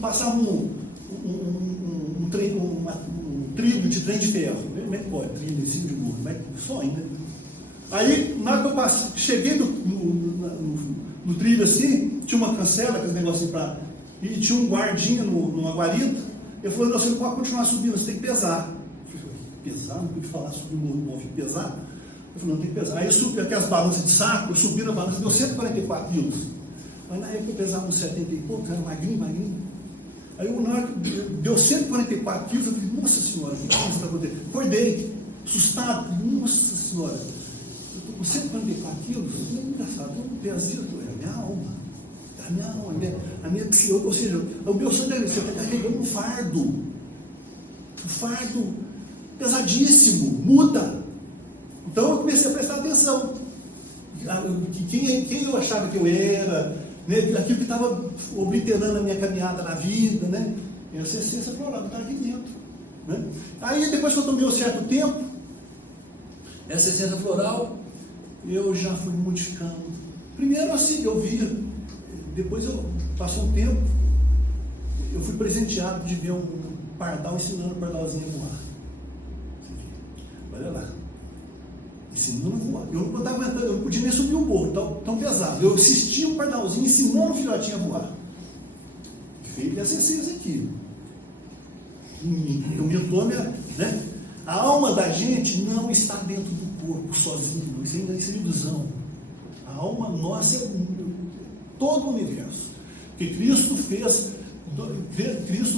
passava um trilho de trem de ferro. Como é que pode? Trilho em cima de morro, mas só ainda. Aí, na hora que eu cheguei no trilho assim, tinha uma cancela, aquele negocinho para. E tinha um guardinha numa guarita. Ele falou: não, você não pode continuar subindo, você tem que pesar. Eu falei: pesar? Não pude falar sobre o morro, pesar? Eu falei: não, tem que pesar. Aí eu subi aquelas balanças de saco, eu subi na balança, deu 144 quilos. Mas na época eu pesava uns 70 e pouco, era magrinho. Aí na hora que deu 144 quilos, eu falei: nossa senhora, o que está acontecendo? Acordei, assustado. Nossa senhora, eu estou com 144 quilos? É engraçado, eu não peso, é a minha alma. A minha psique, ou seja, o meu sonho deve ser, você está carregando um fardo pesadíssimo, muda. Então eu comecei a prestar atenção, quem eu achava que eu era, né, aquilo que estava obliterando a minha caminhada na vida, né, essa essência floral está aqui dentro, né? Aí depois que eu tomei um certo tempo, essa essência floral, eu já fui modificando. Primeiro assim, eu via. Depois passou um tempo, eu fui presenteado de ver um pardal ensinando o pardalzinho a voar. Olha lá. Ensinando a voar. Eu não estava aguentando, eu não podia nem subir o morro, tão pesado. Eu assistia o pardalzinho ensinando o filhotinho a voar. Feito essa essência aqui. Aumentou a minha. Né? A alma da gente não está dentro do corpo sozinho. Isso é ilusão. A alma nossa é todo o universo, que Cristo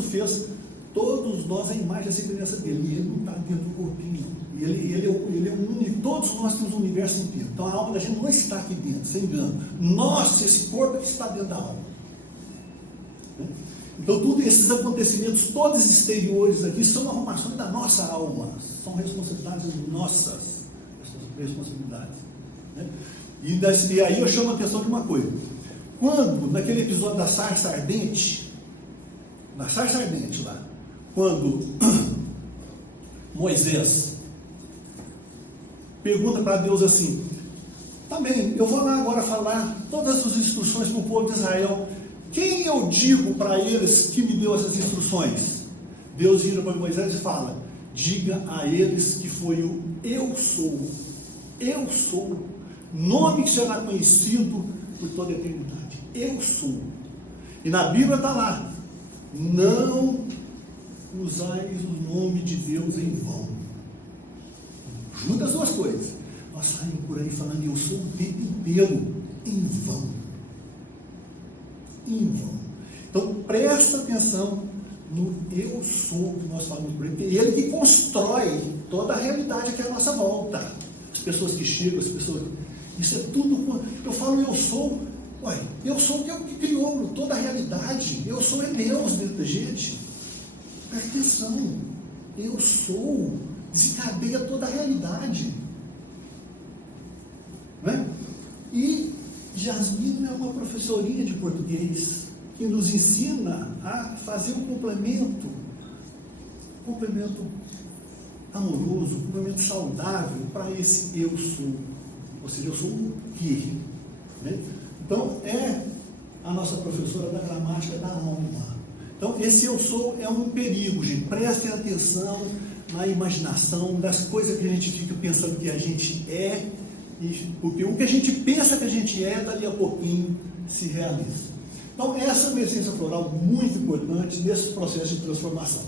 fez todos nós a imagem e a semelhança dele, e ele não está dentro do corpinho, ele é único, todos nós temos o universo inteiro, então a alma da gente não está aqui dentro, sem engano, esse corpo é que está dentro da alma, né? Então, todos esses acontecimentos, todos exteriores aqui, são arrumações da nossa alma, são responsabilidades nossas, responsabilidades. Né? E aí eu chamo a atenção de uma coisa. Quando, naquele episódio da sarça ardente, lá, quando Moisés pergunta para Deus assim: tá bem, eu vou lá agora falar todas as instruções para o povo de Israel. Quem eu digo para eles que me deu essas instruções? Deus vira para Moisés e fala: diga a eles que foi o eu sou, nome que será conhecido por toda a eternidade. Eu sou. E na Bíblia está lá: não usais o nome de Deus em vão. Junta as duas coisas. Nós saímos por aí falando eu sou o tempo inteiro, em vão. Em vão. Então presta atenção no eu sou que nós falamos por ele. Ele que constrói toda a realidade aqui à nossa volta. As pessoas que chegam, as pessoas. Isso é tudo. Eu falo eu sou. Ué, eu sou o que criou toda a realidade. Eu sou é Deus dentro da gente. Presta atenção. Eu sou. Desencadeia toda a realidade. Não é? E Jasmine é uma professorinha de português que nos ensina a fazer um complemento amoroso, um complemento saudável para esse eu sou. Ou seja, eu sou o quê? Né? Então, é a nossa professora da gramática da alma. Então, esse eu sou é um perigo, gente. Prestem atenção na imaginação das coisas que a gente fica pensando que a gente é, porque o que a gente pensa que a gente é, dali a pouquinho se realiza. Então, essa é uma essência floral muito importante nesse processo de transformação.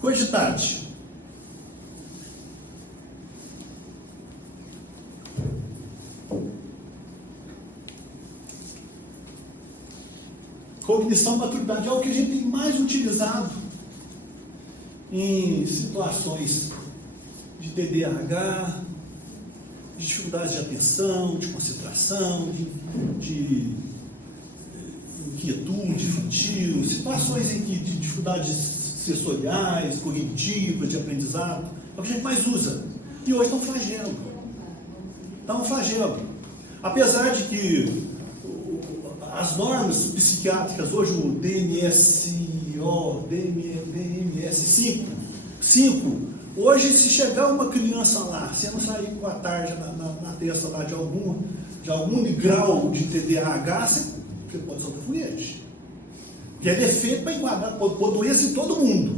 Cogitate. Cognição, maturidade é o que a gente tem mais utilizado em situações de TDAH, de dificuldade de atenção, de concentração, de inquietude infantil, situações em que de dificuldades sensoriais, cognitivas, de aprendizado, é o que a gente mais usa. E hoje está um flagelo. Está um flagelo. Apesar de que as normas psiquiátricas, hoje o DMS-5, hoje se chegar uma criança lá, se não sair com a tarja na testa lá de algum grau de TDAH, você pode sofrer foguete. Que é defeito para enquadrar, pôr doença em todo mundo,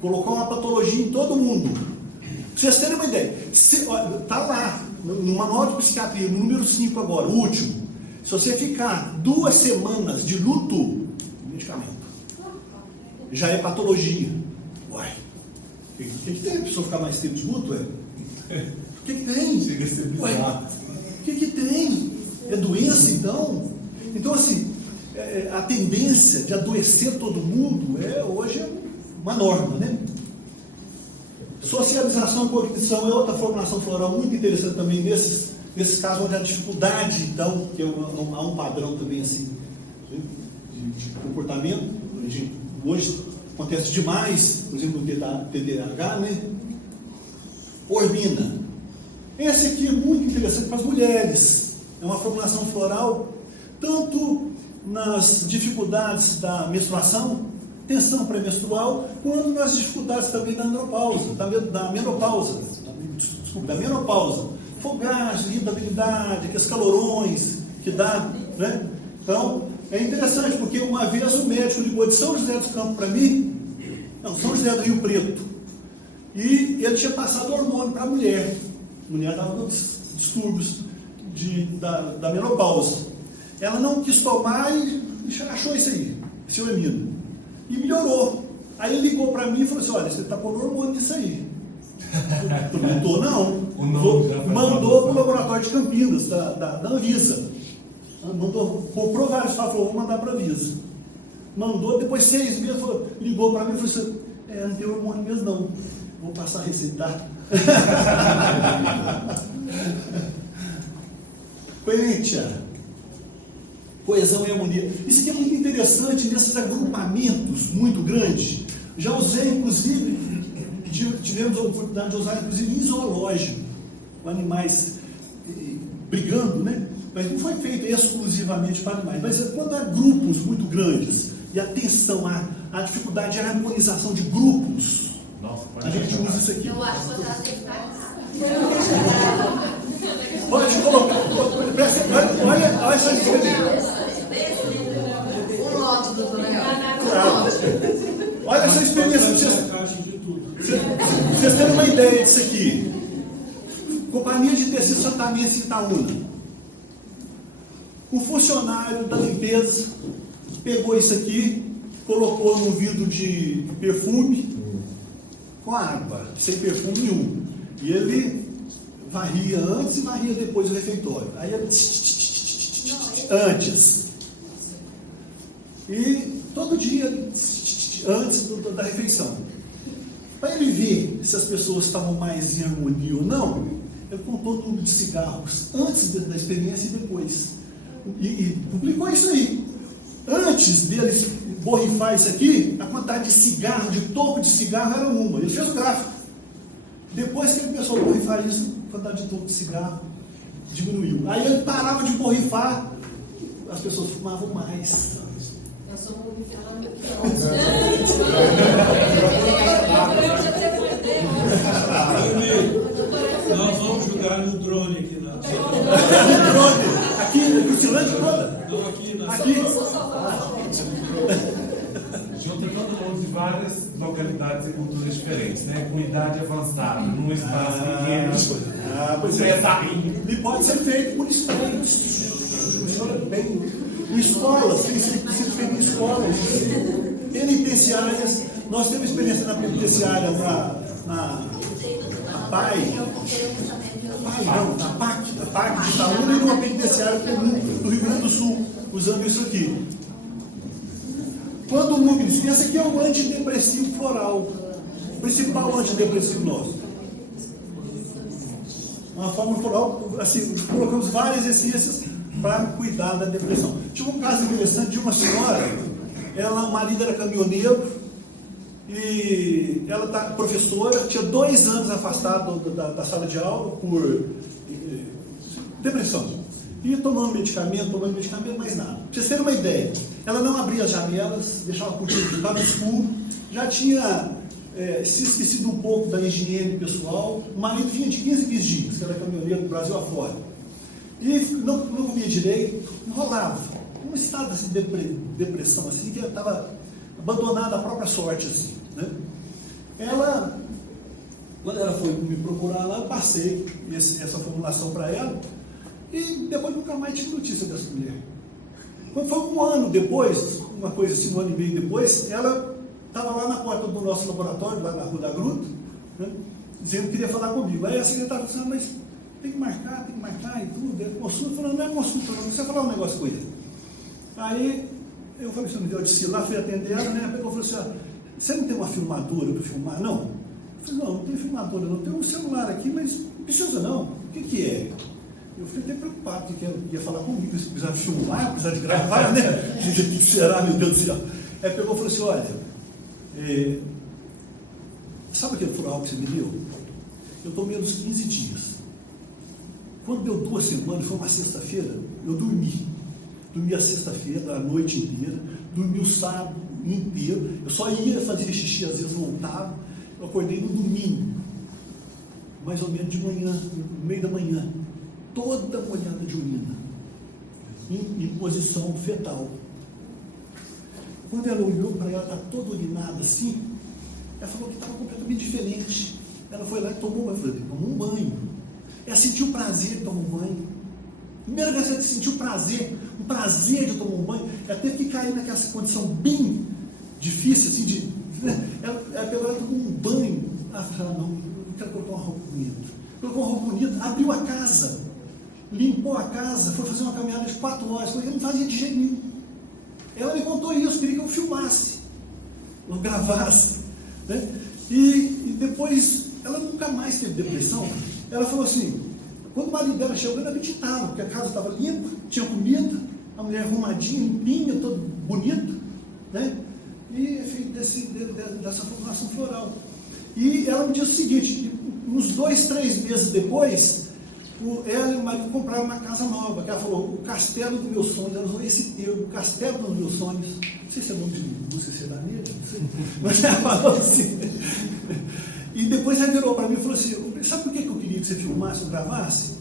colocar uma patologia em todo mundo. Para vocês terem uma ideia, está lá, no manual de psiquiatria, no número 5 agora, o último. Se você ficar 2 semanas de luto, medicamento. Já é patologia. Uai, o que tem? A pessoa ficar mais tempo de luto? O que tem? Chega a ser bizarro. O que tem? É doença, então? Então, assim, a tendência de adoecer todo mundo hoje é uma norma, né? Socialização e cognição é outra formulação floral muito interessante também nesses casos onde a dificuldade, então, que há um padrão também assim, de comportamento, hoje acontece demais, por exemplo, no TDAH, né? Orbina. Esse aqui é muito interessante para as mulheres, é uma formulação floral, tanto nas dificuldades da menstruação, tensão pré-menstrual, quanto nas dificuldades também da menopausa. Fogagem, irritabilidade, aqueles calorões que dá, né? Então, é interessante, porque uma vez o médico ligou de São José dos Campos para mim, São José do Rio Preto, e ele tinha passado hormônio para a mulher. A mulher estava com distúrbios da menopausa. Ela não quis tomar e achou isso aí, seu Emílio, e melhorou. Aí ele ligou para mim e falou assim: olha, você está com hormônio disso aí. Não estou, não. Mandou para o laboratório de Campinas, da Anvisa. Comprou vários, falou: vou mandar para a Anvisa. Mandou, depois 6 meses, ligou para mim e falou assim: não tem hormônio mesmo, não. Vou passar a receitar. Coentia. coesão e harmonia. Isso aqui é muito interessante nesses agrupamentos muito grandes. Já usei, inclusive, tivemos a oportunidade de usar, inclusive, em zoológico, com animais brigando, né? Mas não foi feito exclusivamente para animais. Mas quando há grupos muito grandes e a tensão, a dificuldade, a harmonização de grupos, a gente usa isso aqui. Eu acho que você está Pode colocar, olha essa experiência. Olha essa experiência para vocês terem uma ideia disso aqui. Companhia de Tecido Santamense Itaúna. Um funcionário da limpeza pegou isso aqui, colocou num vidro de perfume com água, sem perfume nenhum. E ele varria antes e varria depois do refeitório. Aí ele antes. E todo dia antes da refeição. Para ele ver se as pessoas estavam mais em harmonia ou não, ele contou o número de cigarros antes da experiência e depois. E publicou isso aí. Antes deles borrifar isso aqui, a quantidade de cigarro, de toco de cigarro era uma. Ele fez o gráfico. Depois que ele começou a borrifar isso, a quantidade de toco de cigarro diminuiu. Aí ele parava de borrifar, as pessoas fumavam mais. Eu sou muito Nós vamos jogar no drone aqui na Drone. Aqui no Cilândia toda? Não, aqui na Aqui. Junta todo mundo de várias localidades e culturas diferentes, né? Com idade avançada, num espaço pequeno. Pois é. E pode ser feito por estudantes. Funciona bem. Em escolas, tem sido feito em escolas. Penitenciárias. Nós temos experiência na penitenciária na PAI. Na PAC de Itaúna e numa penitenciária comum do Rio Grande do Sul, usando isso aqui. Quando o núcleo, esse aqui é o antidepressivo floral, o principal antidepressivo nosso. Uma forma floral, assim, colocamos várias essências para cuidar da depressão. Tive um caso interessante de uma senhora, o marido era caminhoneiro, e ela tá professora, tinha 2 anos afastado da sala de aula por depressão. Ia tomando medicamento, mais nada. Pra vocês terem uma ideia, ela não abria as janelas, deixava a cortina de estava escuro, já tinha se esquecido um pouco da higiene pessoal. O marido vinha de 15 dias, que era caminhoneiro do Brasil afora. E não comia direito, enrolava. Um estado assim, de depressão, assim, que ela estava abandonada à própria sorte, assim, né? Quando ela foi me procurar lá, eu passei essa formulação para ela e depois nunca mais tive notícia dessa mulher. Quando foi 1 ano depois, uma coisa assim, 1 ano e meio depois, ela estava lá na porta do nosso laboratório, lá na Rua da Gruta, né, dizendo que queria falar comigo. Aí a secretária disse, mas tem que marcar e tudo. Ele consulta, falando, não é consulta, não precisa falar um negócio com ele. Aí eu falei, eu disse lá, fui atender ela, né? Ela falou assim, você não tem uma filmadora para filmar? Não. Eu falei, não tem filmadora, não. Tem um celular aqui, mas não precisa não. O que é? Eu fiquei até preocupado, porque ela ia falar comigo, se precisar de filmar, precisar de gravar, né? O que será, meu Deus do céu? Aí pegou e falou assim, olha, sabe aquele floral que você me deu? Eu tomei uns 15 dias. Quando deu 2 semanas, foi uma sexta-feira, eu dormi. Dormi a sexta-feira, a noite inteira, dormi o sábado inteiro, eu só ia fazer xixi, às vezes voltava, eu acordei no domingo, mais ou menos de manhã, no meio da manhã, toda molhada de urina, em posição fetal. Quando ela olhou para ela, estava toda urinada assim, ela falou que estava completamente diferente. Ela foi lá e tomou um banho. Ela sentiu prazer de tomar um banho. Primeira vez que ela sentiu prazer, o prazer de tomar um banho, ela teve que cair naquela condição bem difícil, assim, ela pegou, ela tomou um banho. Ela falou, não, eu quero colocar uma roupa bonita. Colocou uma roupa bonita, abriu a casa, limpou a casa, foi fazer uma caminhada de 4 horas, porque não fazia de jeito nenhum. Ela me contou isso, queria que eu filmasse, eu gravasse, né? E depois, ela nunca mais teve depressão. Ela falou assim, quando o marido dela chegou, ela meditava, porque a casa estava limpa, tinha comida, A mulher arrumadinha, limpinha, todo bonito, né? E é feito dessa formulação floral. E ela me disse o seguinte, uns 2, 3 meses depois, ela e o marido compraram uma casa nova, que ela falou, o castelo dos meus sonhos, ela usou esse termo, o castelo dos meus sonhos, não sei se é nome de música sertaneja, não sei, mas ela falou assim. E depois ela virou para mim e falou assim, sabe por que eu queria que você filmasse ou gravasse?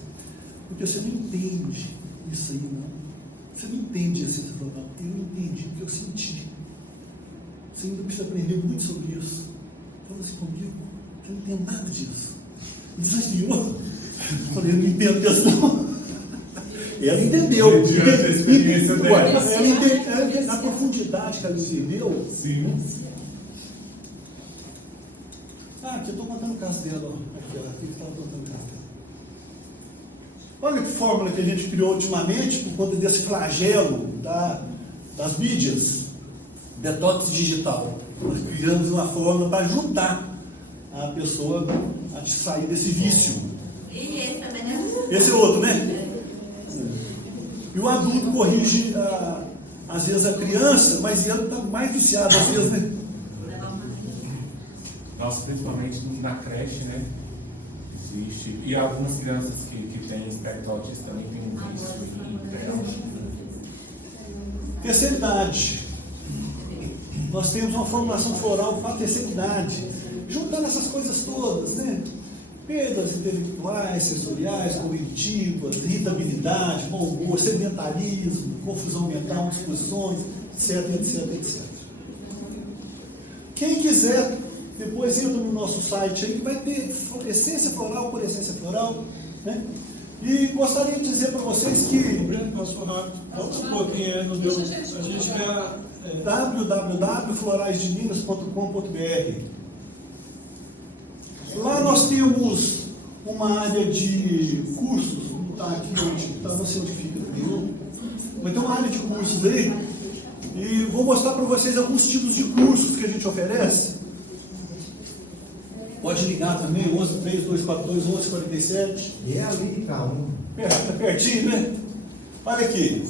Porque você não entende isso aí, não. Você não entende assim, você falou, eu não entendi, porque eu senti. Você ainda precisa aprender muito sobre isso. Fala assim comigo, você não entende nada disso. Me desafiou. Eu falei, eu não entendo disso não. Ela entendeu. Mediante a experiência dela. Ela entendeu, na profundidade que ela entendeu. Sim. Aqui eu estou contando o caso dela. Aqui estava contando o caso dela. Olha que fórmula que a gente criou ultimamente, por conta desse flagelo das mídias. Detox digital. Nós criamos uma fórmula para ajudar a pessoa a sair desse vício. E esse também, né? Esse é outro, né? E o adulto corrige, às vezes, a criança, mas ele está mais viciado, às vezes, né? Nós, principalmente na creche, né? Existe. E algumas crianças que têm espectro autista também têm um vício. Terceira idade. Nós temos uma formulação floral para a terceira idade. Juntando essas coisas todas, né? Perdas intelectuais, sensoriais, cognitivas, irritabilidade, mau humor, sedentarismo, confusão mental, discussões, etc. Quem quiser, depois entra no nosso site aí, que vai ter essência floral por essência floral, né? E gostaria de dizer para vocês que Posso falar? Volta um pouquinho, não deu. A gente quer. www.floraisdeminas.com.br. Lá nós temos uma área de cursos, não está aqui hoje, não sei onde fica, mas tem uma área de cursos aí, e vou mostrar para vocês alguns tipos de cursos que a gente oferece. Pode ligar também, 11-3242-1147. É ali, cara. Está pertinho, né? Olha aqui.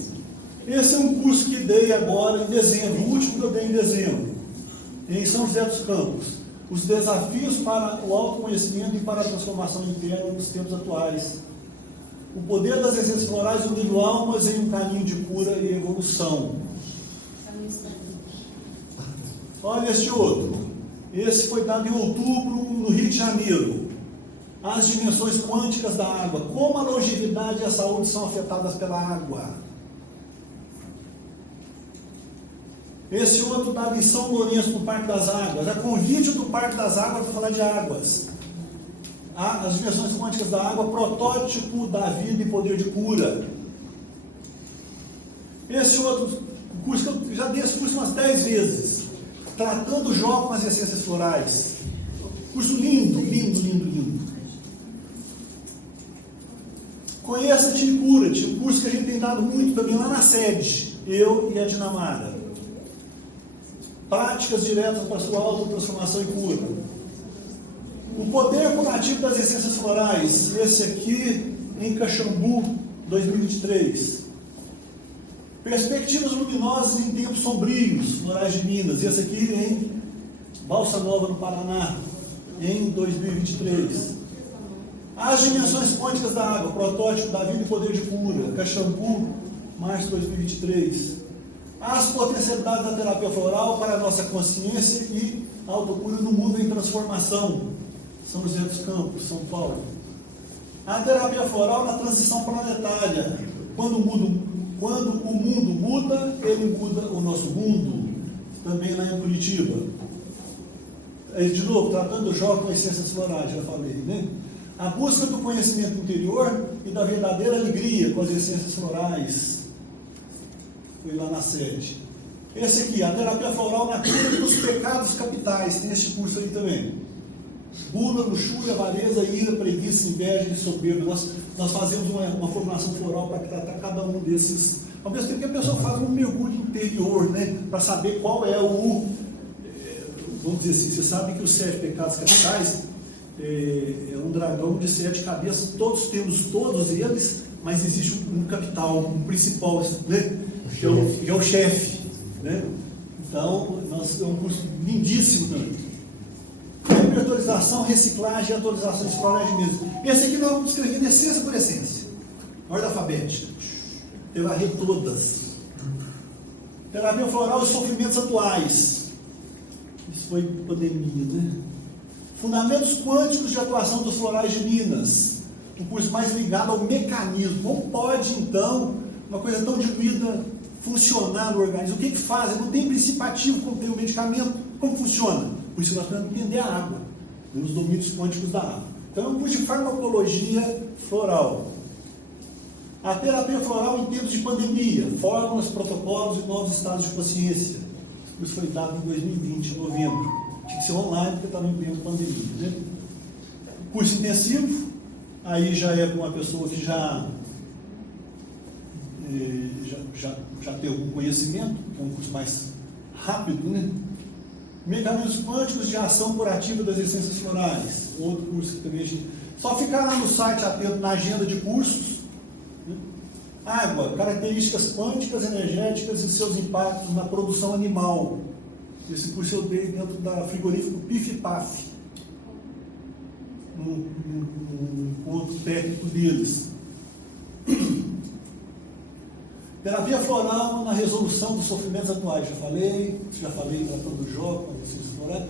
Esse é um curso que dei agora em dezembro, o último que eu dei em dezembro, em São José dos Campos. Os desafios para o autoconhecimento e para a transformação interna nos tempos atuais. O poder das essências florais unindo almas em um caminho de cura e evolução. Olha este outro. Esse foi dado em outubro no Rio de Janeiro. As dimensões quânticas da água. Como a longevidade e a saúde são afetadas pela água. Esse outro dado em São Lourenço, no Parque das Águas. A convite do Parque das Águas para falar de águas. As dimensões quânticas da água, protótipo da vida e poder de cura. Esse outro curso, que eu já dei esse curso umas 10 vezes. Tratando o Jó com as essências florais. Curso lindo, lindo, lindo, lindo. Conheça-te e cura-te. Um curso que a gente tem dado muito também lá na sede. Eu e a Dinamara. Práticas diretas para a sua autotransformação e cura. O poder curativo das essências florais. Esse aqui em Caxambu, 2023. Perspectivas luminosas em tempos sombrios, Florais de Minas. Esse aqui em Balsa Nova, no Paraná, em 2023. As dimensões quânticas da água, protótipo da vida e poder de cura, Caxambu, março de 2023. As potencialidades da terapia floral para a nossa consciência e autocura no mundo em transformação, São José dos Campos, São Paulo. A terapia floral na transição planetária. Quando o mundo muda, ele muda o nosso mundo. Também lá em Curitiba. De novo, tratando o Jó com essências florais, já falei, né? A busca do conhecimento interior e da verdadeira alegria com as essências florais. Foi lá na sede. Esse aqui, a terapia floral na cura dos pecados capitais. Tem esse curso aí também. Gula, luxúria, avareza, ira, preguiça, inveja e soberba. Nós fazemos uma formulação floral para tratar cada um desses. Ao mesmo tempo que a pessoa faz um mergulho interior, né? Para saber qual é vamos dizer assim, você sabe que os 7 pecados capitais é um dragão de 7 cabeças. Todos temos todos eles, mas existe um capital, um principal, né? que é o chefe, né? Então, é um curso lindíssimo também. Repertorização, reciclagem e atualização de floragem mesmo. Esse aqui nós vamos escrever essência por essência. Ordem alfabética. Tem varrer todas. Terapia floral e sofrimentos atuais. Isso foi pandemia, né? Fundamentos quânticos de atuação dos florais de Minas. Um curso mais ligado ao mecanismo. Como pode, então, uma coisa tão diluída funcionar no organismo? O que faz? Não tem princípio ativo como tem o medicamento. Como funciona? Por isso nós precisamos entender a água, os domínios quânticos da água. Então é um curso de farmacologia floral. A terapia floral em tempos de pandemia, fórmulas, protocolos e novos estados de consciência. Isso foi dado em 2020, em novembro. Tinha que ser online porque estava em plena pandemia, né? Curso intensivo, aí já é com uma pessoa que já tem algum conhecimento, é um curso mais rápido, né? Mecanismos quânticos de ação curativa das essências florais, outro curso que também a gente... Só ficar lá no site atento na agenda de cursos, né? Água, características quânticas energéticas e seus impactos na produção animal. Esse curso eu dei dentro da frigorífico Pif-Paf, no encontro técnico deles. Terapia floral na resolução dos sofrimentos atuais. Já falei tratando do jogo, quando vocês florais.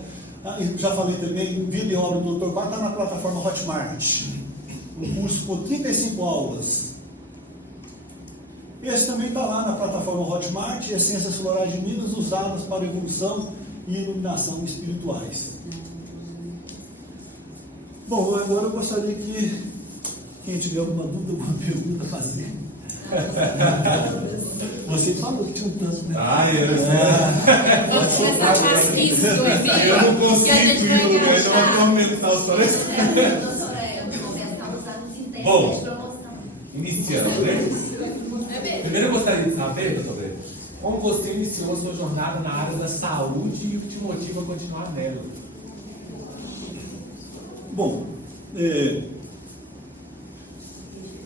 Já falei também, Vida e Obra do Dr. Bach, está na plataforma Hotmart. Um curso com 35 aulas. Esse também está lá na plataforma Hotmart, Essências Florais de Minas usadas para evolução e iluminação espirituais. Bom, agora eu gostaria que quem tiver alguma dúvida, alguma pergunta a fazer. Você falou que tinha um tanto, né? Eu não consigo ir no lugar, eu não vou aumentar os palestras. Bom, iniciando, né? Primeiro eu gostaria de saber, doutor Breno, como você iniciou a sua jornada na área da saúde e o que te motiva a continuar nela? Bom,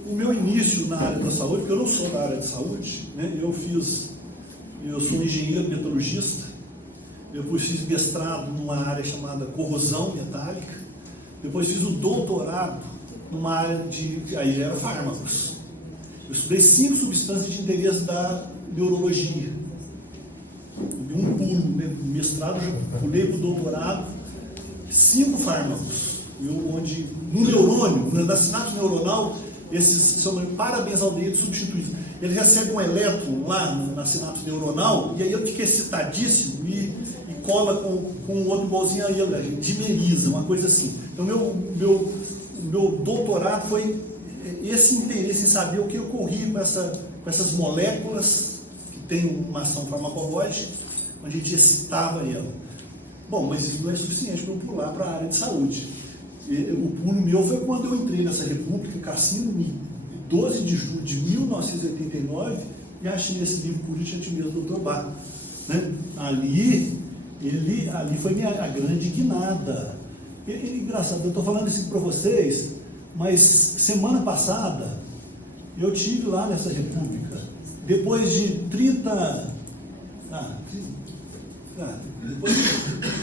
o meu início na área da saúde, porque eu não sou da área de saúde, né? Eu sou engenheiro metalurgista, depois fiz mestrado numa área chamada corrosão metálica, depois fiz o doutorado numa área aí já era fármacos. Eu estudei 5 substâncias de interesse da neurologia. Um pulo, né? Mestrado, já pulei para o doutorado, 5 fármacos. Onde no neurônio, na sinapse neuronal, esses são parabensaldeídos substituídos. Ele recebe um elétron lá na sinapse neuronal, e aí eu fico excitadíssimo e cola com um outro igualzinho a ele, a gente dimeriza, uma coisa assim. Então, meu doutorado foi esse interesse em saber o que ocorria com essas moléculas que têm uma ação farmacológica, onde a gente excitava ela. Bom, mas isso não é suficiente para eu pular para a área de saúde. O pulo meu foi quando eu entrei nessa República Cassino, em 12 de julho de 1989, e achei esse livro Política de mesmo do Dr. Bach, né? Ali foi a grande guinada. Engraçado, eu estou falando isso para vocês, mas semana passada eu estive lá nessa República, depois de 30... depois de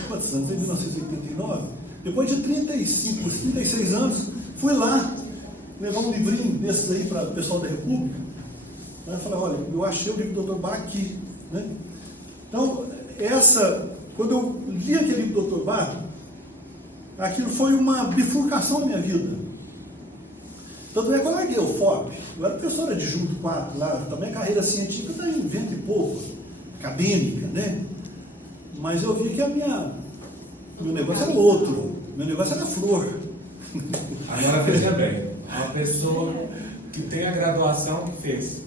quantos anos? Em 1989? Depois de 35, 36 anos, fui lá levar um livrinho desses aí para o pessoal da República. Aí eu falei, olha, eu achei o livro do Dr. Bach aqui, né? Então, quando eu li aquele livro do Dr. Bach, aquilo foi uma bifurcação na minha vida. Tanto é que eu larguei o FOP. Eu era professor adjunto 4 lá, também a carreira científica está em 20 e pouco, acadêmica, né? Mas eu vi que o meu negócio era outro, meu negócio era flor. Agora veja bem, uma pessoa que tem a graduação que fez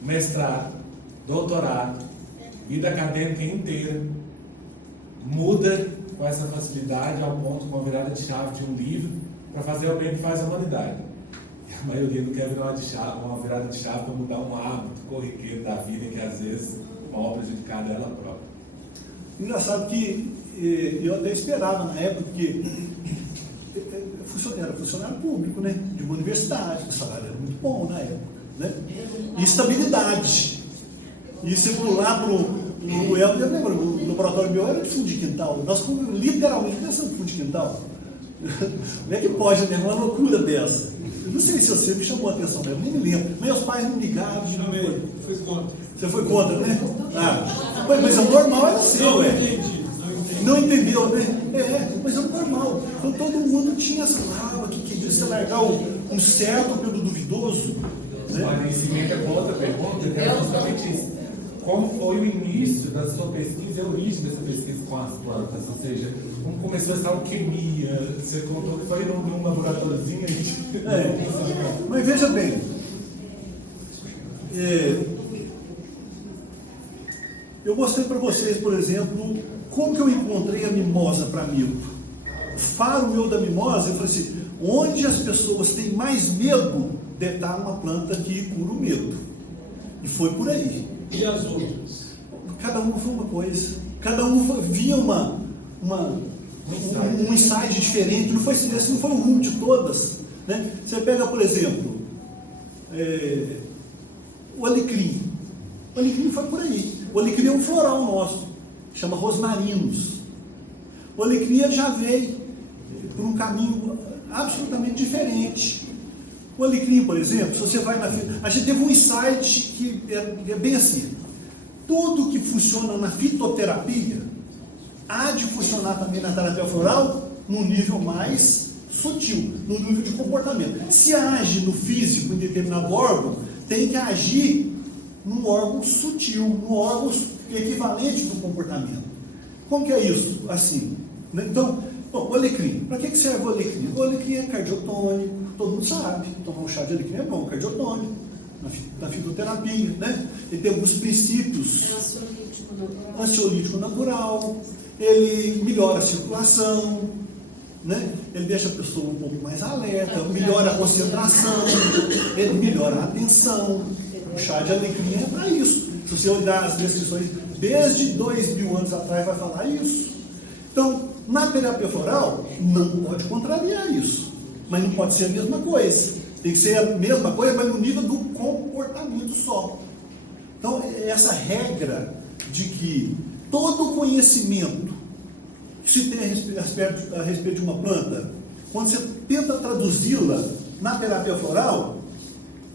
mestrado, doutorado, vida acadêmica inteira, muda com essa facilidade ao ponto com a virada de chave de um livro para fazer o bem que faz a humanidade. E a maioria não quer virar uma virada de chave para mudar um hábito corriqueiro da vida que às vezes pode prejudicar dela própria. Engraçado que eu até esperava na época, porque era funcionário público, né? De uma universidade, o salário era muito bom na época, né? E estabilidade. E se pular pro Elton, eu lembro, o laboratório meu era de fundo de quintal. Nós literalmente pensamos em fundo de quintal. Como é que pode, né? Uma loucura dessa. Eu não sei se você me chamou a atenção, eu nem me lembro. Meus pais não ligavam. Chamei, fui contra. Você foi contra, né? Ah, mas o normal era seu, Não entendi. Não entendeu, né? Mas é o normal. Então todo mundo tinha essa palavra que queria se largar um certo pelo duvidoso. Né? Olha, em cimento é outra pergunta, que é justamente isso. Como foi o início da sua pesquisa e a origem dessa pesquisa com as plantas? Ou seja, como começou essa alquimia? Você contou que foi num laboratóriozinho aí. Mas veja bem, eu mostrei para vocês, por exemplo, como que eu encontrei a mimosa para milho. O faro meu da mimosa, eu falei assim, onde as pessoas têm mais medo de estar uma planta que cura o medo. E foi por aí. E as outras? Cada uma foi uma coisa. Cada um via um insight diferente. Não foi, esse não foi o rumo de todas. Né? Você pega, por exemplo, o alecrim. O alecrim foi por aí. O alecrim é um floral nosso, chama rosmarinos. O alecrim já veio por um caminho absolutamente diferente. O alecrim, por exemplo, se você vai a gente teve um insight que é bem assim. Tudo que funciona na fitoterapia há de funcionar também na terapia floral num nível mais sutil, no nível de comportamento. Se age no físico em determinado órgão, tem que agir num órgão sutil, num órgão equivalente do comportamento. Como que é isso? Assim, né? Então, bom, o alecrim. Para que serve o alecrim? O alecrim é cardiotônico, todo mundo sabe. Tomar um chá de alecrim é bom, cardiotônico, na fitoterapia, né? Ele tem alguns princípios. É ansiolítico natural, ele melhora a circulação, né? Ele deixa a pessoa um pouco mais alerta, melhora a concentração, ele melhora a atenção. O chá de alecrim é para isso. Se você olhar as descrições, desde 2000 anos atrás vai falar isso. Então, na terapia floral, não pode contrariar isso. Mas não pode ser a mesma coisa. Tem que ser a mesma coisa, mas no nível do comportamento só. Então, essa regra de que todo conhecimento que se tem a respeito de uma planta, quando você tenta traduzi-la na terapia floral,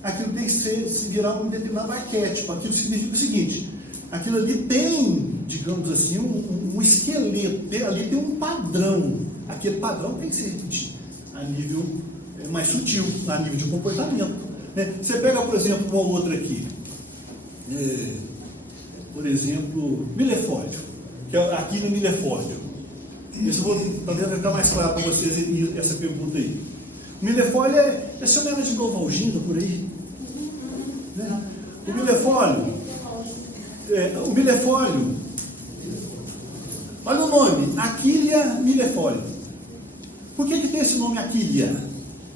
aquilo tem que se virar um determinado arquétipo. Aquilo significa o seguinte: aquilo ali tem, digamos assim, um esqueleto, ali tem um padrão. Aquele padrão tem que ser repetido a nível mais sutil, a nível de comportamento. Né? Você pega, por exemplo, uma outra aqui. Por exemplo, milefólio, que é aqui no milefólio. Isso talvez vai ficar mais claro para vocês essa pergunta aí. O milefólio é chamado de novalgina por aí. Né? O milefólio, olha o nome, Aquilia milefólio. Por que tem esse nome Aquilia?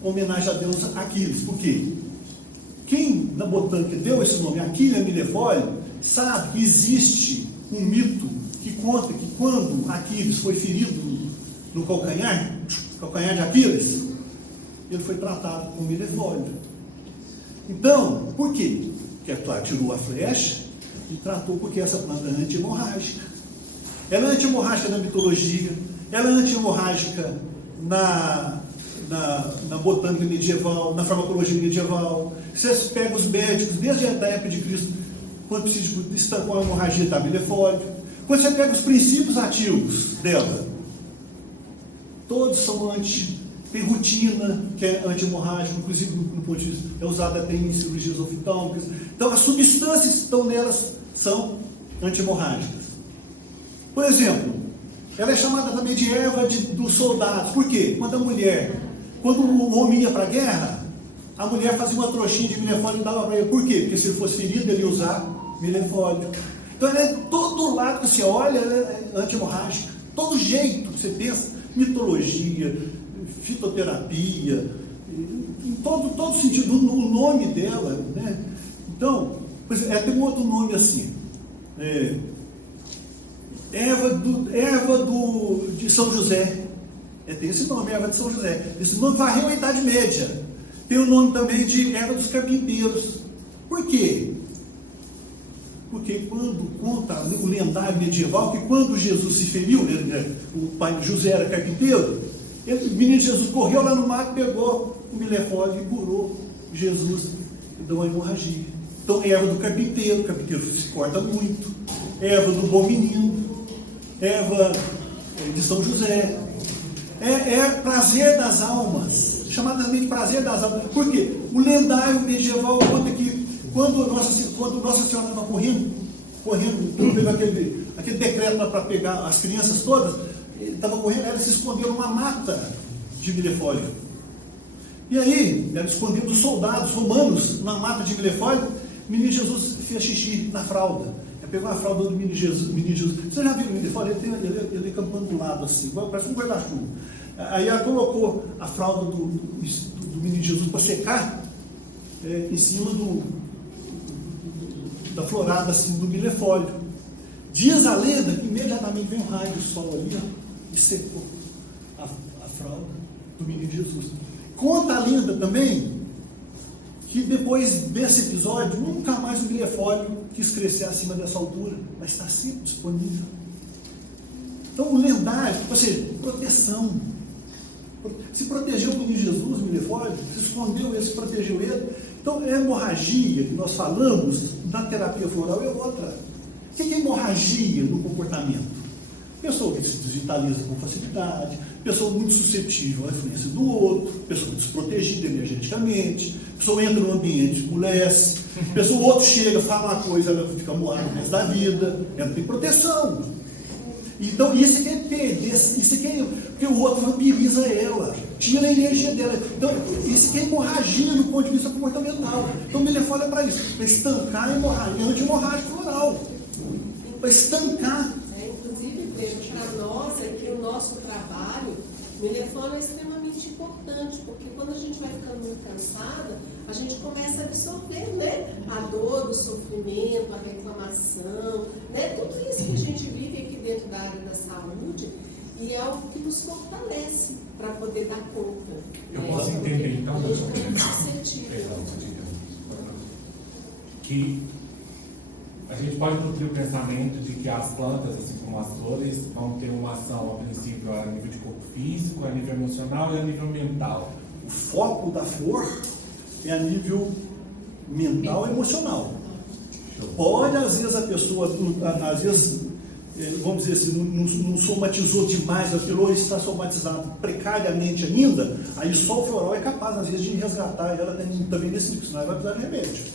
Homenagem a Deus Aquiles. Por quê? Quem na botânica deu esse nome Aquilia milefólio sabe que existe um mito que conta que quando Aquiles foi ferido no calcanhar de Aquiles, ele foi tratado com milefólio. Então, por quê? Porque, claro, tirou a flecha e tratou porque essa planta é anti-hemorrágica. Ela é anti-hemorrágica na mitologia, ela é anti-hemorrágica na botânica medieval, na farmacologia medieval. Você pega os médicos, desde a época de Cristo, quando precisa estancar a hemorragia, está milefólio. Quando você pega os princípios ativos dela, todos são tem rutina, que é anti-hemorrágica, inclusive no ponto de vista, é usada até em cirurgias oftálmicas. Então, as substâncias que estão nelas são anti-hemorrágicas. Por exemplo, ela é chamada também de erva dos soldados. Por quê? Quando o homem ia para a guerra, a mulher fazia uma trouxinha de milefólio e dava para ele. Por quê? Porque se ele fosse ferido, ele ia usar milefólio. Então, ela é todo lado que você olha, ela é anti-hemorrágica. Todo jeito que você pensa, mitologia, fitoterapia, em todo sentido, o nome dela, né? Então, tem um outro nome assim, erva de São José, tem esse nome, erva de São José. Esse nome varreu a Idade Média. Tem o nome também de erva dos carpinteiros. Por quê? Porque quando conta o lendário medieval, que quando Jesus se feriu, o pai José era carpinteiro, o menino Jesus correu lá no mato, pegou o milefólio e curou Jesus e deu uma hemorragia. Então, erva do carpinteiro, o carpinteiro se corta muito, erva do bom menino, erva de São José, é prazer das almas, chamado também de prazer das almas. Por quê? O lendário medieval conta que quando Nossa Senhora estava correndo, teve aquele decreto para pegar as crianças todas, ele estava correndo, ela se escondeu numa mata de milefólio. E aí, ela escondeu dos soldados romanos na mata de milefólio, o menino Jesus fez xixi na fralda. Ela pegou a fralda do menino Jesus. Você já viu o milefólio? Ele campando do lado assim, parece um guarda-chuva. Aí ela colocou a fralda do menino Jesus para secar em cima da florada assim, do milefólio. Diz a lenda que imediatamente vem um raio do sol ali, ó, e secou a fralda do menino Jesus. Conta a lenda também que depois desse episódio, nunca mais o milefólio quis crescer acima dessa altura, mas está sempre disponível. Então o lendário, ou seja, proteção. Se protegeu o menino Jesus, o milefólio, se escondeu ele, se protegeu ele. Então a hemorragia que nós falamos na terapia floral é outra. O que é hemorragia no comportamento? Pessoa que se desvitaliza com facilidade, pessoa muito suscetível à influência do outro, pessoa desprotegida energeticamente, pessoa entra no ambiente, amolece, pessoa, o outro chega, fala uma coisa, ela fica moada no resto da vida, ela tem proteção. Então isso é que é perder, isso é que é, porque o outro vampiriza ela, tira a energia dela. Então isso que é hemorragia do ponto de vista comportamental. Então o milefólio é para isso, para estancar a hemorragia, anti-hemorrágica floral, para estancar. Inclusive, para nós aqui, o nosso trabalho, o milefólio é extremamente importante, porque quando a gente vai ficando muito cansada, a gente começa a absorver, né? A dor, o sofrimento, a reclamação, né? Tudo isso que a gente vive aqui dentro da área da saúde, e é algo que nos fortalece para poder dar conta. Eu posso entender, então, a gente fica muito suscetível. Que a gente pode nutrir o pensamento de que as plantas, assim como as flores, vão ter uma ação, a princípio, a nível de corpo físico, a nível emocional e a nível mental. O foco da flor é a nível mental e emocional. Pode, às vezes, a pessoa, às vezes, vamos dizer assim, não somatizou demais aquilo, ou está somatizado precariamente ainda, aí só o floral é capaz, às vezes, de resgatar ela também nesse tipo, senão ela vai precisar de remédio.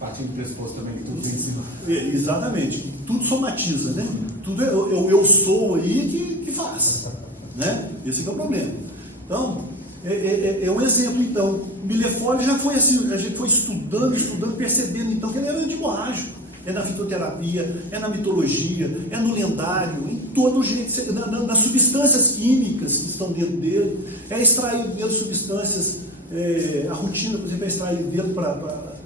Partindo do pressuposto também que tudo vem em cima. Exatamente, tudo somatiza, né? Tudo é o eu sou aí que faz, né? Esse é o problema. Então, é um exemplo, então. O milefólio já foi assim, a gente foi estudando, percebendo então que ele era anti-hemorrágico. É na fitoterapia, é na mitologia, é no lendário, em todo jeito, nas substâncias químicas que estão dentro dele, é extraído dele substâncias, a rotina, por exemplo, é extraído dele para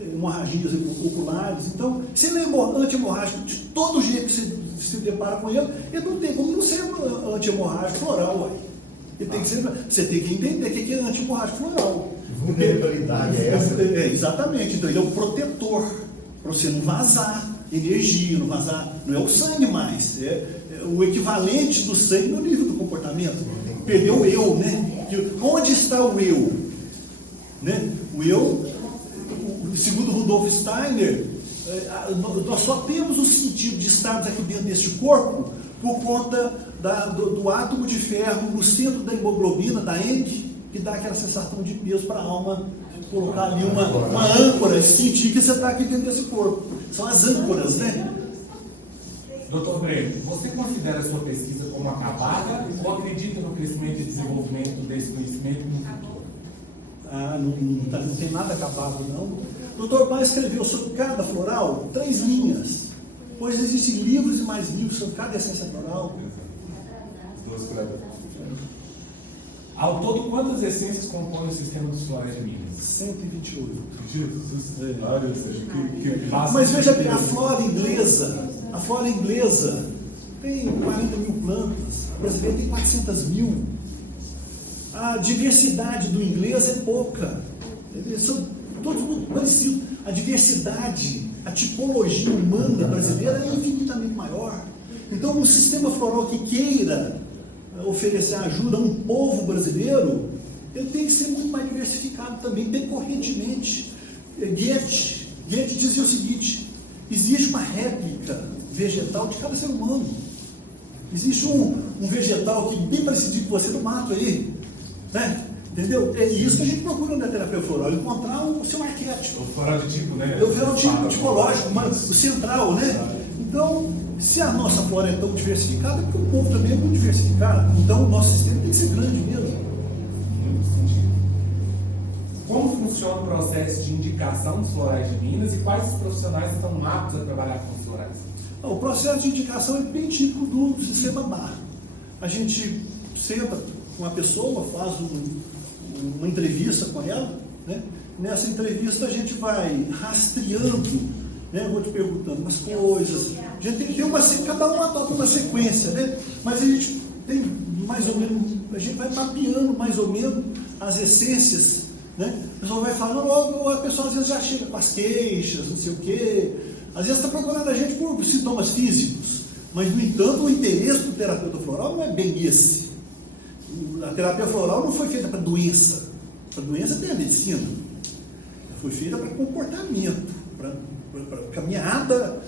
hemorragias oculares. Então, se ele é anti-hemorrágico, de todo jeito que você se depara com ele não tem como não ser anti-hemorrágico floral. Ué. Ele tem que ser, você tem que entender o que é anti-hemorrágico floral. Vulnerabilidade é essa? Exatamente. Então, ele é o protetor, para você não vazar energia, não vazar, não é o sangue mais, é o equivalente do sangue no nível do comportamento. Perdeu o eu, né? Onde está o eu? Né? O eu, segundo Rudolf Steiner, nós só temos o sentido de estarmos aqui dentro deste corpo por conta do átomo de ferro no centro da hemoglobina, da ENG, que dá aquela sensação de peso para a alma, colocar ali uma âncora, sentir que você está aqui dentro desse corpo. São as âncoras, né? Doutor Breno, você considera a sua pesquisa como acabada ou acredita no crescimento e desenvolvimento desse conhecimento no futuro? Não tem nada acabado, não. O Dr. Pai escreveu sobre cada floral 3 linhas, pois existem livros e mais livros sobre cada essência floral. Ao todo, quantas essências compõem o sistema dos florais de Minas? 128. Jesus, Mas veja bem, a flora inglesa tem 40 mil plantas, a brasileira tem 400 mil. A diversidade do inglês é pouca. Eles são todos muito parecidos. A diversidade A tipologia humana brasileira é infinitamente maior. Então, um sistema floral que queira oferecer ajuda a um povo brasileiro, ele tem que ser muito mais diversificado também, decorrentemente. Goethe dizia o seguinte: existe uma réplica vegetal de cada ser humano. Existe um vegetal que bem parecido com você no mato aí, né? Entendeu? É isso que a gente procura na terapia floral, encontrar o seu arquétipo. O fenotipo, né? É o fenotipo tipológico, mas o central, né? Então, se a nossa flora é tão diversificada, é porque o povo também é muito diversificado. Então, o nosso sistema tem que ser grande mesmo. Como funciona o processo de indicação dos florais de Minas e quais os profissionais estão aptos a trabalhar com os florais? O processo de indicação é bem típico do sistema BAR. A gente senta com uma pessoa, faz uma entrevista com ela, né? Nessa entrevista a gente vai rastreando, né? Vou te perguntando umas coisas. A gente tem que ter cada um adota uma sequência, né? Mas a gente tem mais ou menos, a gente vai mapeando mais ou menos as essências, né? A pessoa vai falando, ou a pessoa às vezes já chega com as queixas, não sei o quê. Às vezes está procurando a gente por sintomas físicos, mas, no entanto, o interesse do terapeuta floral não é bem esse. A terapia floral não foi feita para doença. Para doença tem a medicina. Foi feita para comportamento, para caminhada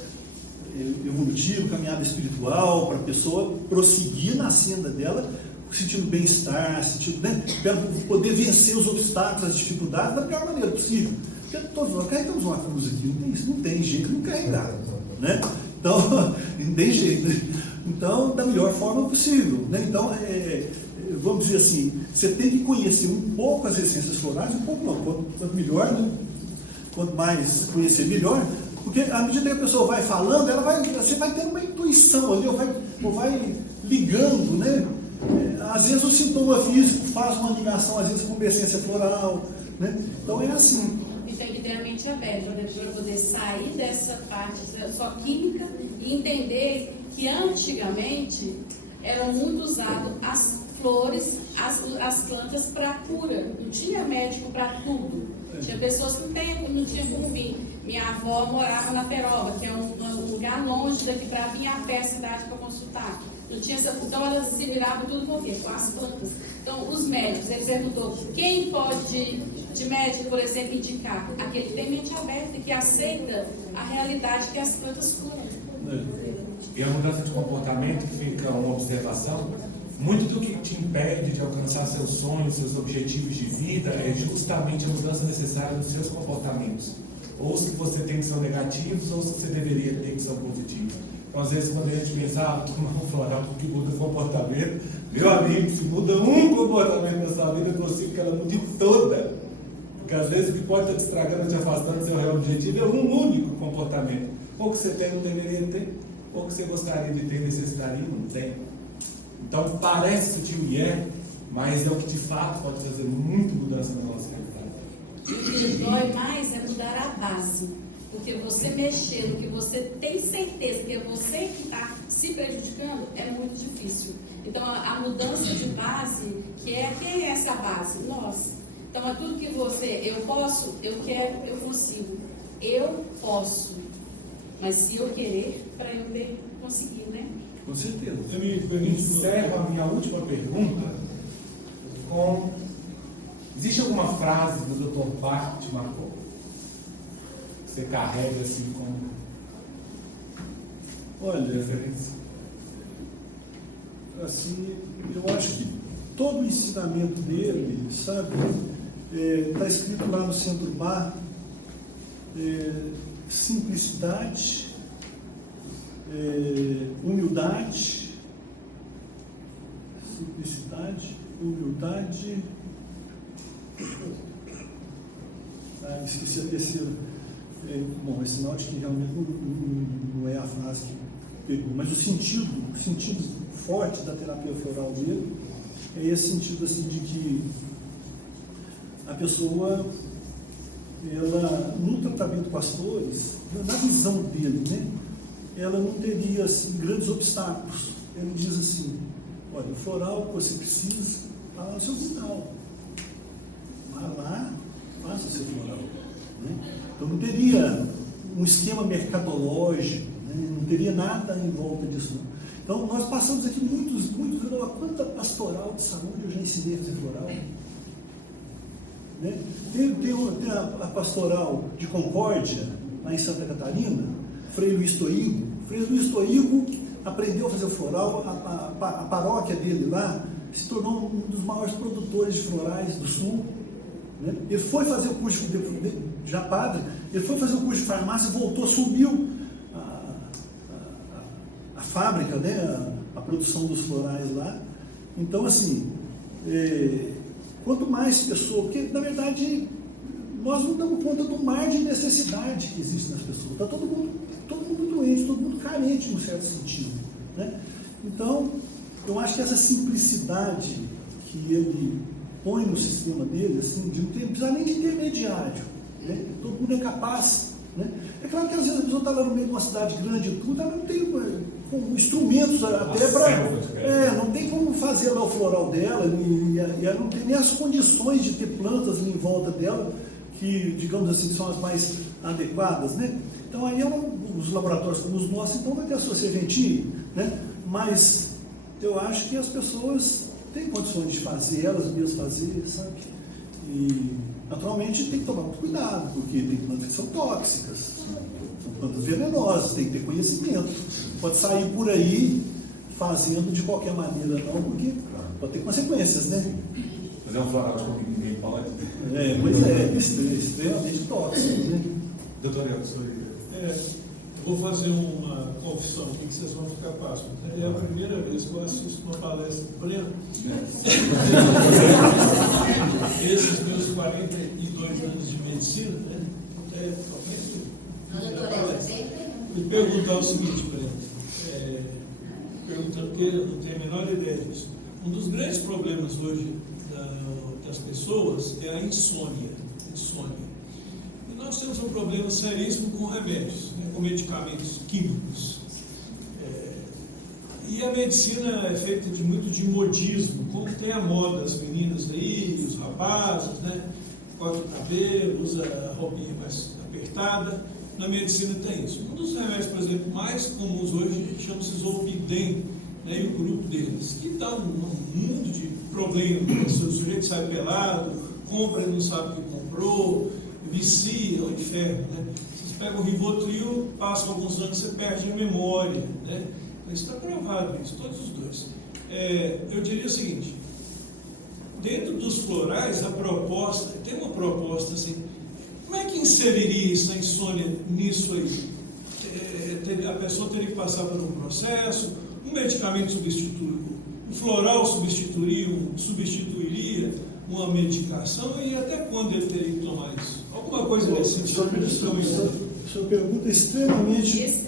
evolutiva, caminhada espiritual, para a pessoa prosseguir na senda dela, sentindo bem-estar, sentindo, né, para poder vencer os obstáculos, as dificuldades da melhor maneira possível. Porque todos nós carregamos uma cruz aqui, não tem jeito de não carregar, né? Então, não tem jeito. Então, da melhor forma possível, né? Então, vamos dizer assim, você tem que conhecer um pouco as essências florais, um pouco não, quanto melhor, né? Quanto mais conhecer, melhor, porque à medida que a pessoa vai falando, você vai tendo uma intuição ali, ou vai ligando, né? Às vezes o sintoma físico faz uma ligação, às vezes, com a essência floral, né? Então, é assim. Tem que ter a mente aberta para poder sair dessa parte só química e entender que antigamente eram muito usadas as flores, as plantas para cura. Não tinha médico para tudo. Tinha pessoas que não tinham como vir. Minha avó morava na Peroba, que é um lugar longe daqui para vir a pé a cidade para consultar. Não tinha então elas se viravam tudo com o quê? Com as plantas. Então, os médicos, ele perguntou quem pode, de médico, por exemplo, indicar? Aquele que tem mente aberta e que aceita a realidade que as plantas curam. E a mudança de comportamento, que fica uma observação, muito do que te impede de alcançar seus sonhos, seus objetivos de vida, é justamente a mudança necessária nos seus comportamentos. Ou se você tem que ser negativos, ou se você deveria ter que ser positivos. Então, às vezes, quando a gente pensa, tomar um floral porque muda o comportamento, meu amigo, se muda um comportamento na sua vida, eu consigo que ela mude toda. Porque às vezes o que pode estar te estragando, te afastando do seu real objetivo é um único comportamento. Ou que você tem, não deveria ter, ou que você gostaria de ter, necessitaria, não tem. Então, parece sutil e mas é o que de fato pode fazer muita mudança na nossa realidade. E o que dói mais é mudar a base. Porque você mexer no que você tem certeza que é você que está se prejudicando, é muito difícil. Então, a mudança de base, quem é essa base? Nós. Então, é tudo que eu posso, eu quero, eu consigo. Eu posso. Mas se eu querer, para eu conseguir, né? Com certeza. Você me permite Encerro a minha última pergunta com... Existe alguma frase do Dr. Bach que te marcou? Você carrega assim como Olha, referência? Assim, eu acho que todo o ensinamento dele, sabe, está escrito lá no Centro Bar, simplicidade, humildade, esqueci a terceira. Bom, esse sinal de que realmente não é a frase que pegou, mas o sentido forte da terapia floral dele é esse sentido assim de que a pessoa, ela, no tratamento com as flores, na visão dele, né, ela não teria assim, grandes obstáculos. Ele diz assim: olha, o floral que você precisa está lá no seu quintal. Vá lá, faça o seu floral. Né? Então não teria um esquema mercadológico, né? Não teria nada em volta disso. Não. Então, nós passamos aqui muitos, quanta pastoral de saúde eu já ensinei a fazer floral. Né? Tem a pastoral de Concórdia, lá em Santa Catarina, Frei Luiz Toigo. Frei Luiz Toigo aprendeu a fazer o floral, a paróquia dele lá se tornou um dos maiores produtores de florais do sul. Né? Ele foi fazer o curso já padre, ele foi fazer o curso de farmácia, voltou, subiu a fábrica, né? A produção dos florais lá. Então, assim, quanto mais pessoas, porque na verdade nós não damos conta do mar de necessidade que existe nas pessoas. Está todo mundo doente, todo mundo carente, num certo sentido. Né? Então, eu acho que essa simplicidade que ele põe no sistema dele, assim, de não precisar nem de intermediário, né? Todo mundo é capaz. Né? É claro que às vezes a pessoa está lá no meio de uma cidade grande e tudo, ela não tem instrumentos até para. Não tem como fazer lá o floral dela, e ela não tem nem as condições de ter plantas ali em volta dela, que, digamos assim, são as mais adequadas. Né? Então aí os laboratórios como os nossos, então vai ter a sua serventia, né? Mas eu acho que as pessoas têm condições de fazer, elas mesmas fazer, sabe? E naturalmente tem que tomar muito cuidado, porque tem plantas que são tóxicas, são plantas venenosas, tem que ter conhecimento. Pode sair por aí fazendo de qualquer maneira não, porque pode ter consequências, né? Fazer um floral de comigo, ninguém pode. Pois é, extremamente tóxico, né? Doutor Elson, eu vou fazer uma confissão aqui que vocês vão ficar pasmos. É a primeira vez que eu assisto uma palestra plena. Esses meus 42 anos de medicina, né? Me perguntar o seguinte, Breno, perguntando porque eu não tenho a menor ideia disso. Um dos grandes problemas hoje das pessoas é a insônia. E nós temos um problema seríssimo com remédios, né, com medicamentos químicos. E a medicina é feita muito de modismo, como tem a moda, as meninas aí, os rapazes, né? Corta o cabelo, usa roupinha mais apertada. Na medicina tem isso. Um dos remédios, por exemplo, mais comuns hoje chama-se Zolpidem, né, e o grupo deles, que dá um mundo de problemas. O sujeito sai pelado, compra e não sabe o que comprou, vicia o inferno. Né? Vocês pegam o Rivotril, passam alguns anos, você perde a memória. Né? Isso está provado, isso, todos os dois. Eu diria o seguinte, dentro dos florais, tem uma proposta assim, como é que inseriria essa insônia nisso aí? A pessoa teria que passar por um processo, um medicamento substitui, o floral substituiria uma medicação, e até quando ele teria que tomar isso? Alguma coisa nesse sentido? Sua pergunta é extremamente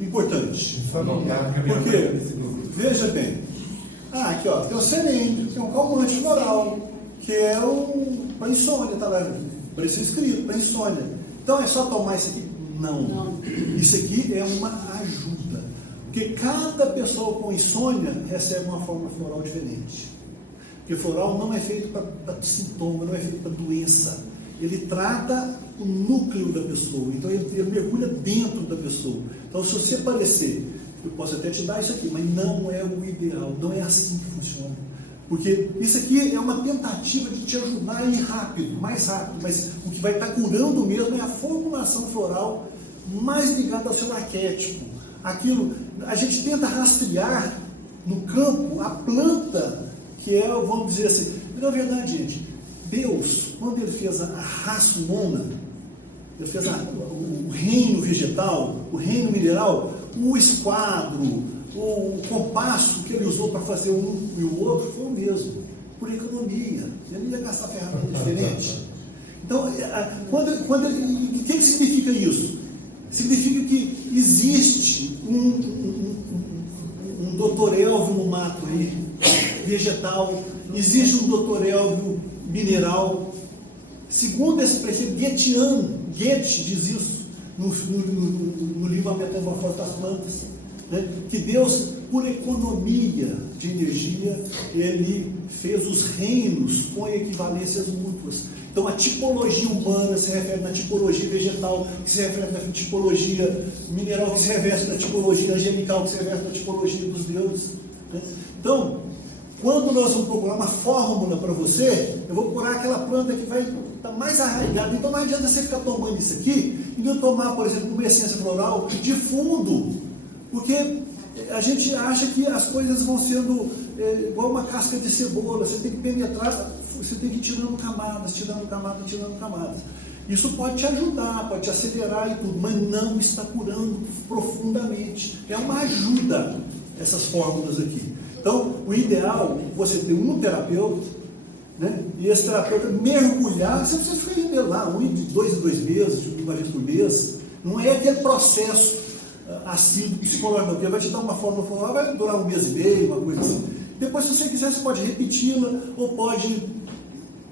importante. Porque, veja bem, aqui ó, tem o Senem, tem um calmante floral, que é para insônia, tá lá, parece escrito, para insônia. Então é só tomar isso aqui? Não. Isso aqui é uma ajuda. Porque cada pessoa com insônia recebe uma forma floral diferente. Porque floral não é feito para sintoma, não é feito para doença. Ele trata o núcleo da pessoa, então ele mergulha dentro da pessoa. Então, se você parecer, eu posso até te dar isso aqui, mas não é o ideal, não é assim que funciona. Porque isso aqui é uma tentativa de te ajudar a ir rápido, mais rápido, mas o que vai estar curando mesmo é a formulação floral mais ligada ao seu arquétipo. Aquilo, a gente tenta rastrear no campo a planta que é, vamos dizer assim, na verdade, gente, Deus, quando ele fez a raça humana, ele fez o reino vegetal, o reino mineral, o esquadro, o compasso que ele usou para fazer um e o outro foi o mesmo, por economia. Ele ia gastar ferramenta diferente. Então, o que significa isso? Significa que existe um Dr. Elvio no mato aí, vegetal, existe um Dr. Elvio mineral. Segundo esse prefeito Goethe diz isso no livro A Metamorfose das Plantas. né? Que Deus, por economia de energia, Ele fez os reinos com equivalências mútuas. Então a tipologia humana se refere na tipologia vegetal, que se refere na tipologia mineral, que se refere na tipologia angelical, que se refere na tipologia dos deuses, né? Então, quando nós vamos procurar uma fórmula para você, eu vou procurar aquela planta que vai estar mais arraigada. Então não adianta você ficar tomando isso aqui e não tomar, por exemplo, uma essência floral de fundo, porque a gente acha que as coisas vão sendo igual uma casca de cebola, você tem que penetrar, você tem que ir tirando camadas, tirando camadas, tirando camadas. Isso pode te ajudar, pode te acelerar e tudo, mas não está curando profundamente. É uma ajuda, essas fórmulas aqui. Então, o ideal é você ter um terapeuta, né? E esse terapeuta mergulhar, você precisa ficar indo lá, 2 em 2 meses, uma vez por mês. Não é aquele processo assíduo psicológico, porque vai te dar uma fórmula floral, vai durar 1 mês e meio, uma coisa assim. Depois, se você quiser, você pode repeti-la ou pode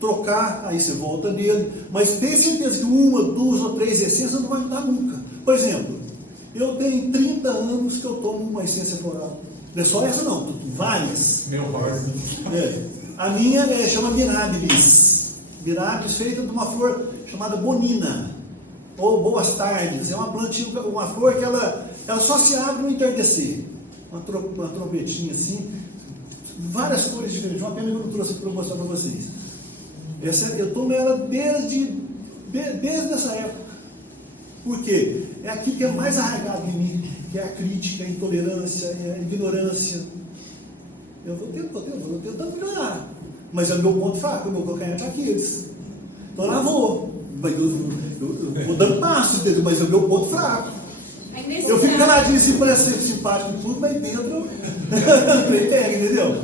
trocar, aí você volta nele. Mas tenha certeza que 1, 2 ou 3 essências não vai mudar nunca. Por exemplo, eu tenho 30 anos que eu tomo uma essência floral. Não é só essa não, várias. Meu Deus. A minha chama Mirabilis. Mirabilis feita de uma flor chamada bonina. Ou boas tardes. É uma plantinha, uma flor que ela só se abre no entardecer. Uma trompetinha assim. Várias cores diferentes. Uma pena que eu não trouxe para mostrar para vocês. Eu tomo ela desde essa época. Por quê? É aquilo que é mais arraigado em mim, que é a crítica, a intolerância, a ignorância. Eu vou tentando melhorar. Mas é o meu ponto fraco, o meu calcanhar está aqui. Então lá vou. Eu vou dando passos dele, mas é o meu ponto fraco. Eu fico caladinho assim, parece ser simpático e tudo, mas dentro eu pega, entendeu?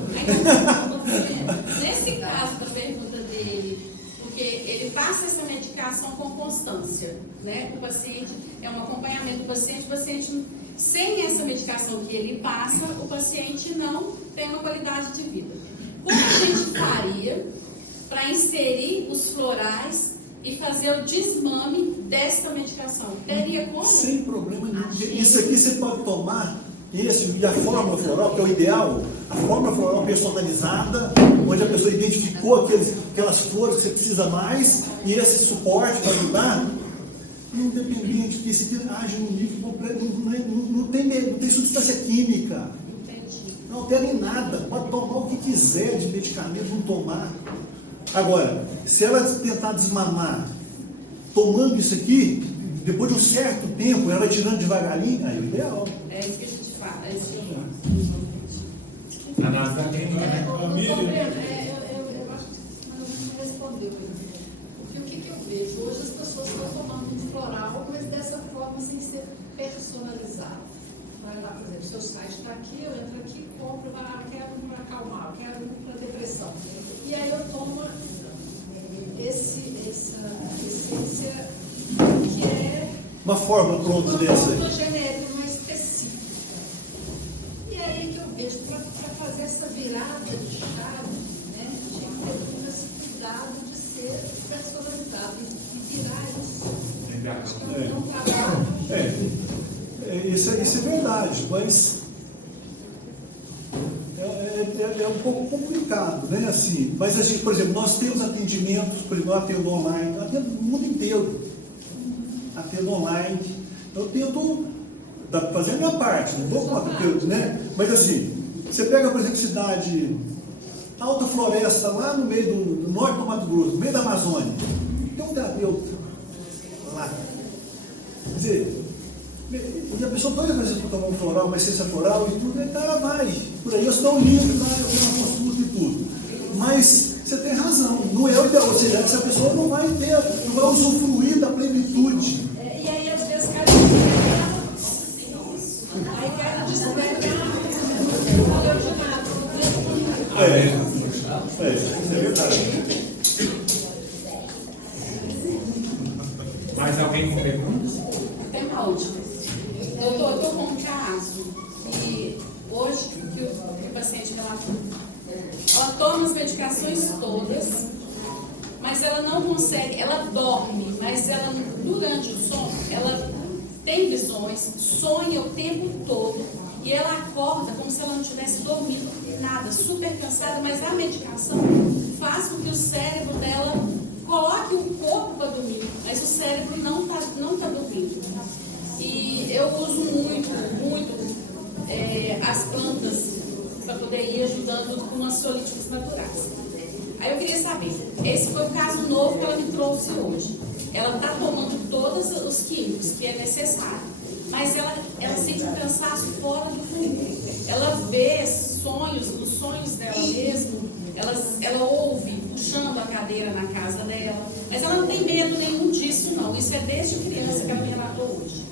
Nesse caso da pergunta dele, porque ele passa essa medicação com constância, né? O paciente é um acompanhamento do paciente, sem essa medicação que ele passa, o paciente não tem uma qualidade de vida. Como a gente faria para inserir os florais e fazer o desmame dessa medicação? Teria como? Sem problema nenhum. Isso aqui você pode tomar, e a fórmula floral, que é o ideal, a fórmula floral personalizada, onde a pessoa identificou aquelas flores que você precisa mais, e esse suporte para ajudar, independente que esse aqui age no nível completo, não tem substância química. Não altera em nada, pode tomar o que quiser de medicamento, não tomar. Agora, se ela tentar desmamar tomando isso aqui, depois de um certo tempo, ela vai tirando devagarinho, aí é o ideal. É isso que a gente fala, é isso que eu A nossa tem, né? Eu acho que não respondeu. Porque o que eu vejo? Hoje as pessoas estão tomando um floral, mas dessa forma sem ser personalizado. Vai lá, por exemplo, seu site está aqui, eu entro aqui, compro, quero um para acalmar, quero um para depressão. E aí eu tomo essa essência que é uma forma pronta dessa aí. Uma genérica, mais específica. E aí que eu vejo, para fazer essa virada de chave, né, tinha que ter esse cuidado de ser personalizado e virar isso. Acho que é um trabalho. Isso é verdade, mas é um pouco complicado, né? Assim, mas a gente, por exemplo, nós temos atendimentos, por exemplo, atendo online, atendo no mundo inteiro, atendo online. Eu tento fazer a minha parte, não dou conta, né? Mas assim, você pega, por exemplo, cidade, alta floresta, lá no meio do norte do Mato Grosso, no meio da Amazônia, tem um terapeuta lá. Quer dizer, e a pessoa toda vez que tomar um floral, uma essência floral e tudo, o cara vai. Por aí eu estou livre, vai, eu tenho uma consulta e tudo. Mas você tem razão, não é o ideal. Ou seja, essa pessoa não vai usufruir da plenitude. E aí às vezes cada aí quero despegar, não deu de nada. Isso é verdade. Mais alguém com perguntas? Tem uma última. Eu estou com um caso que hoje que o paciente relatou. Ela toma as medicações todas, mas ela não consegue, ela dorme, mas ela durante o sono, ela tem visões, sonha o tempo todo e ela acorda como se ela não tivesse dormido nada, super cansada, mas a medicação faz com que o cérebro dela coloque o corpo para dormir, mas o cérebro não tá dormindo. E eu uso muito as plantas para poder ir ajudando com ansiolíticos naturais. Aí eu queria saber, esse foi o caso novo que ela me trouxe hoje. Ela está tomando todos os químicos que é necessário, mas ela sente um cansaço fora do comum. Ela vê sonhos, nos sonhos dela mesmo, ela ouve puxando a cadeira na casa dela, mas ela não tem medo nenhum disso não. Isso é desde criança que ela me relatou hoje.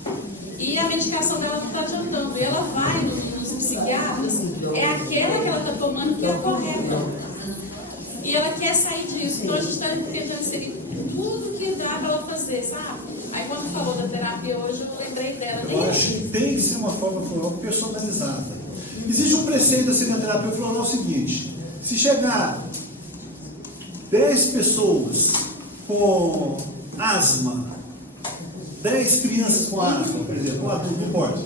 E a medicação dela não está adiantando. E ela vai nos psiquiatras, é aquela que ela está tomando que é a correta. E ela quer sair disso. Então a gente está tentando inserir tudo que dá para ela fazer, sabe? Aí quando falou da terapia hoje, eu lembrei dela. Eu acho que tem que ser uma forma floral personalizada. Existe um preceito assim na terapia floral seguinte: se chegar 10 pessoas com asma, 10 crianças com asma, por exemplo, um adulto, não importa,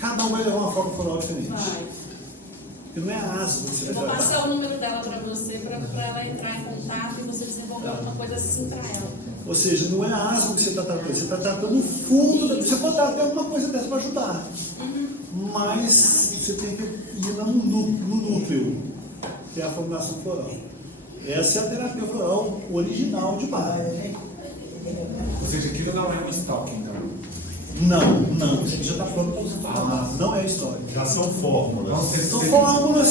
cada um vai levar uma forma floral diferente. Vai. Porque não é a asma que você Eu vai vou tratar. passar o número dela para você, para ela entrar em contato e você desenvolver alguma coisa assim para ela. Ou seja, não é a asma que você está tratando, você está tratando o fundo. Você pode dar até alguma coisa dessa para ajudar. Mas você tem que ir no núcleo, que é a formulação floral. Essa é a terapia floral original de base. Ou seja, aquilo não é um estoque, então. Não, isso aqui já está pronto para usar. Não é história. Já são fórmulas. Não sei se São você- fórmulas,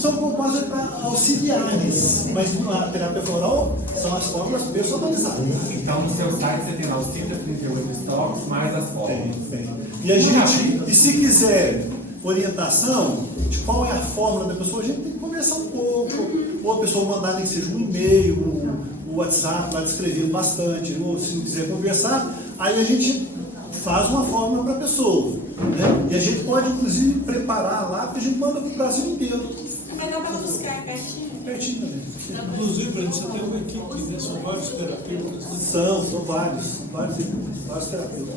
são compostas para auxiliares, mas a terapia floral são as fórmulas personalizadas. Então, no seu site você tem lá os 138 estoques, mais as fórmulas. Tem. E se quiser orientação de qual é a fórmula da pessoa, a gente tem que conversar um pouco. Ou a pessoa mandar nem que seja um e-mail, o WhatsApp, lá descrevendo bastante. Ou se não quiser conversar, aí a gente faz uma fórmula para a pessoa. Né? E a gente pode, inclusive, preparar lá, porque a gente manda para o Brasil inteiro. Mas dá para ela buscar pertinho. Pertinho também. Inclusive, Breno, você tem uma equipe, né? São vários terapeutas. Né? São vários terapeutas.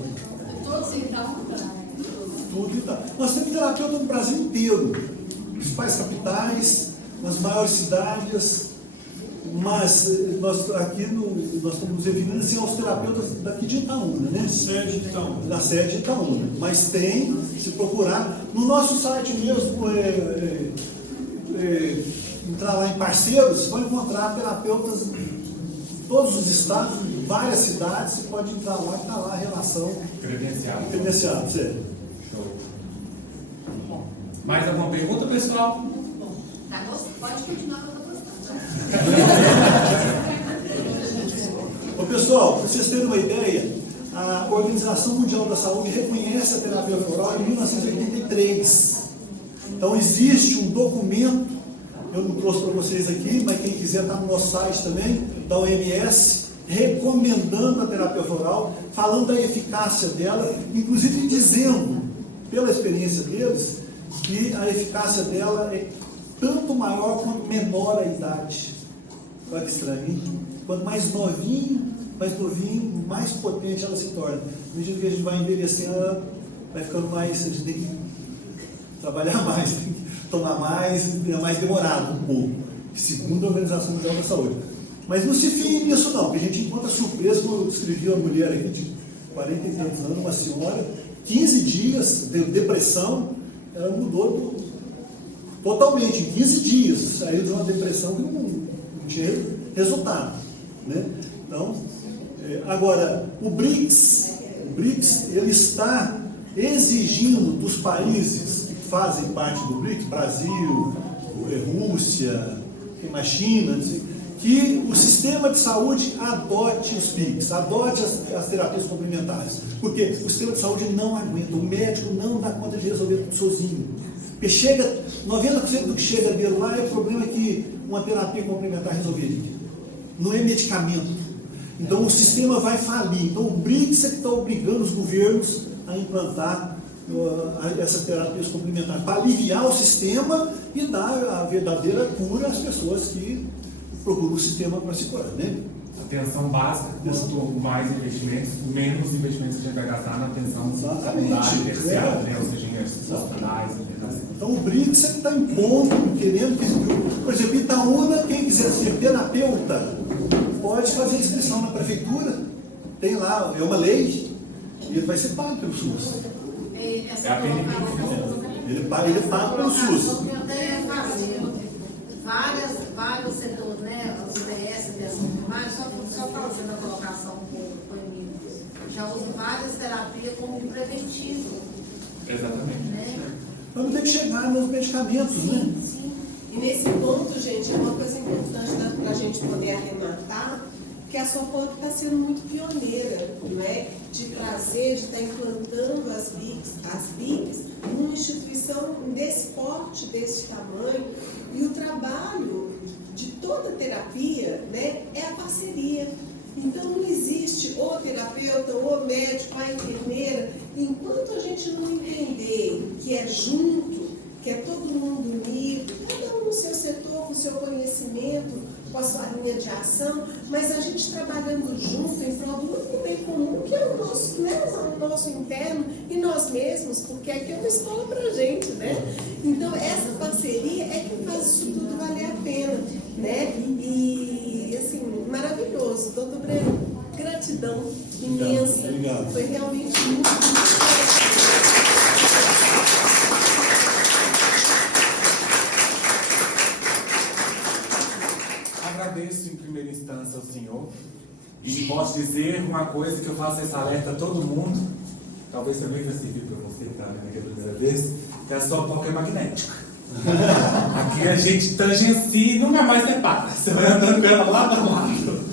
Todos então, Tudo e tal. Nós temos terapeuta no Brasil inteiro, principais capitais, nas maiores cidades, mas nós aqui nós estamos nos referindo assim, aos terapeutas daqui de Itaúna, né? Sede de Itaúna. Da sede de Itaúna. Mas tem, se procurar, no nosso site mesmo, entrar lá em parceiros, vão encontrar terapeutas de todos os estados, em várias cidades, você pode entrar lá, que está lá a relação Credenciado. sério. Show. Mais alguma pergunta, pessoal? Tá gostando? Pode continuar que eu tô gostando. Ô, pessoal, para vocês terem uma ideia, a Organização Mundial da Saúde reconhece a terapia floral em 1983. Então existe um documento, eu não trouxe para vocês aqui, mas quem quiser está no nosso site também, da OMS, recomendando a terapia floral, falando da eficácia dela, inclusive dizendo, pela experiência deles, que a eficácia dela é tanto maior quanto menor a idade. Olha que estranho, hein? Quanto mais novinho, mais potente ela se torna. À medida que a gente vai envelhecendo, ela vai ficando mais, a gente tem que trabalhar mais, tem que tomar mais, é mais demorado um pouco, segundo a Organização Mundial da Saúde. Mas não se fie nisso não, porque a gente encontra surpresa quando eu descrevi uma mulher aqui de 40 e tantos anos, uma senhora, 15 dias de depressão, ela mudou totalmente, em 15 dias, saiu de uma depressão que não tinha resultado. Né? Então, agora, o BRICS, ele está exigindo dos países que fazem parte do BRICS, Brasil, Rússia, mais China, que o sistema de saúde adote os PICs, adote as terapias complementares, porque o sistema de saúde não aguenta, o médico não dá conta de resolver tudo sozinho. Porque 90% do que chega dele lá é o problema que uma terapia complementar resolveria. Não é medicamento. Então o sistema vai falir. Então o BRICS é que está obrigando os governos a implantar essas terapias complementares, para aliviar o sistema e dar a verdadeira cura às pessoas que procuram o sistema para se curar, né? Atenção básica, quanto mais investimentos, menos investimentos a gente vai gastar na atenção secundária e terciária, né? Ou seja, profissionais. Então o BRICS sempre está impondo, querendo que, por exemplo, Itaúna, quem quiser ser terapeuta, pode fazer inscrição na prefeitura, tem lá, é uma lei, e ele vai ser pago pelo SUS. Essa É a colocação. Ele paga pelo SUS. Vários setores, né? Os IBS dessa enfermagem, só fazendo a colocação com o Emílio, já usa várias terapias como de preventivo. Exatamente. Né? Vamos ter que chegar nos medicamentos, né? Sim. E nesse ponto, gente, é uma coisa importante para a gente poder arrematar, que a SOPOC está sendo muito pioneira, não é? De trazer, de estar implantando as BICs numa instituição desse porte, desse tamanho, e o trabalho de toda terapia, né, é a parceria. Então não existe o terapeuta, o médico, a enfermeira, enquanto a gente não entender que é junto, que é todo mundo unido, cada um no seu setor, com o seu conhecimento, com a sua linha de ação, mas a gente trabalhando junto em prol do único bem comum, que é o nosso, né, o nosso interno e nós mesmos, porque aqui é uma escola pra gente, né? Então essa parceria é que faz isso tudo valer a pena, né? E assim, maravilhoso. Doutor Breno, gratidão imensa. Obrigado. Foi realmente muito Agradeço em primeira instância ao senhor e posso dizer uma coisa que eu faço esse alerta a todo mundo, talvez também vai servir para você que está vendo aqui a primeira vez, que a SOPOC é magnética. Aqui a gente tangencia e nunca mais separa. Você vai andando com ela lado a lado.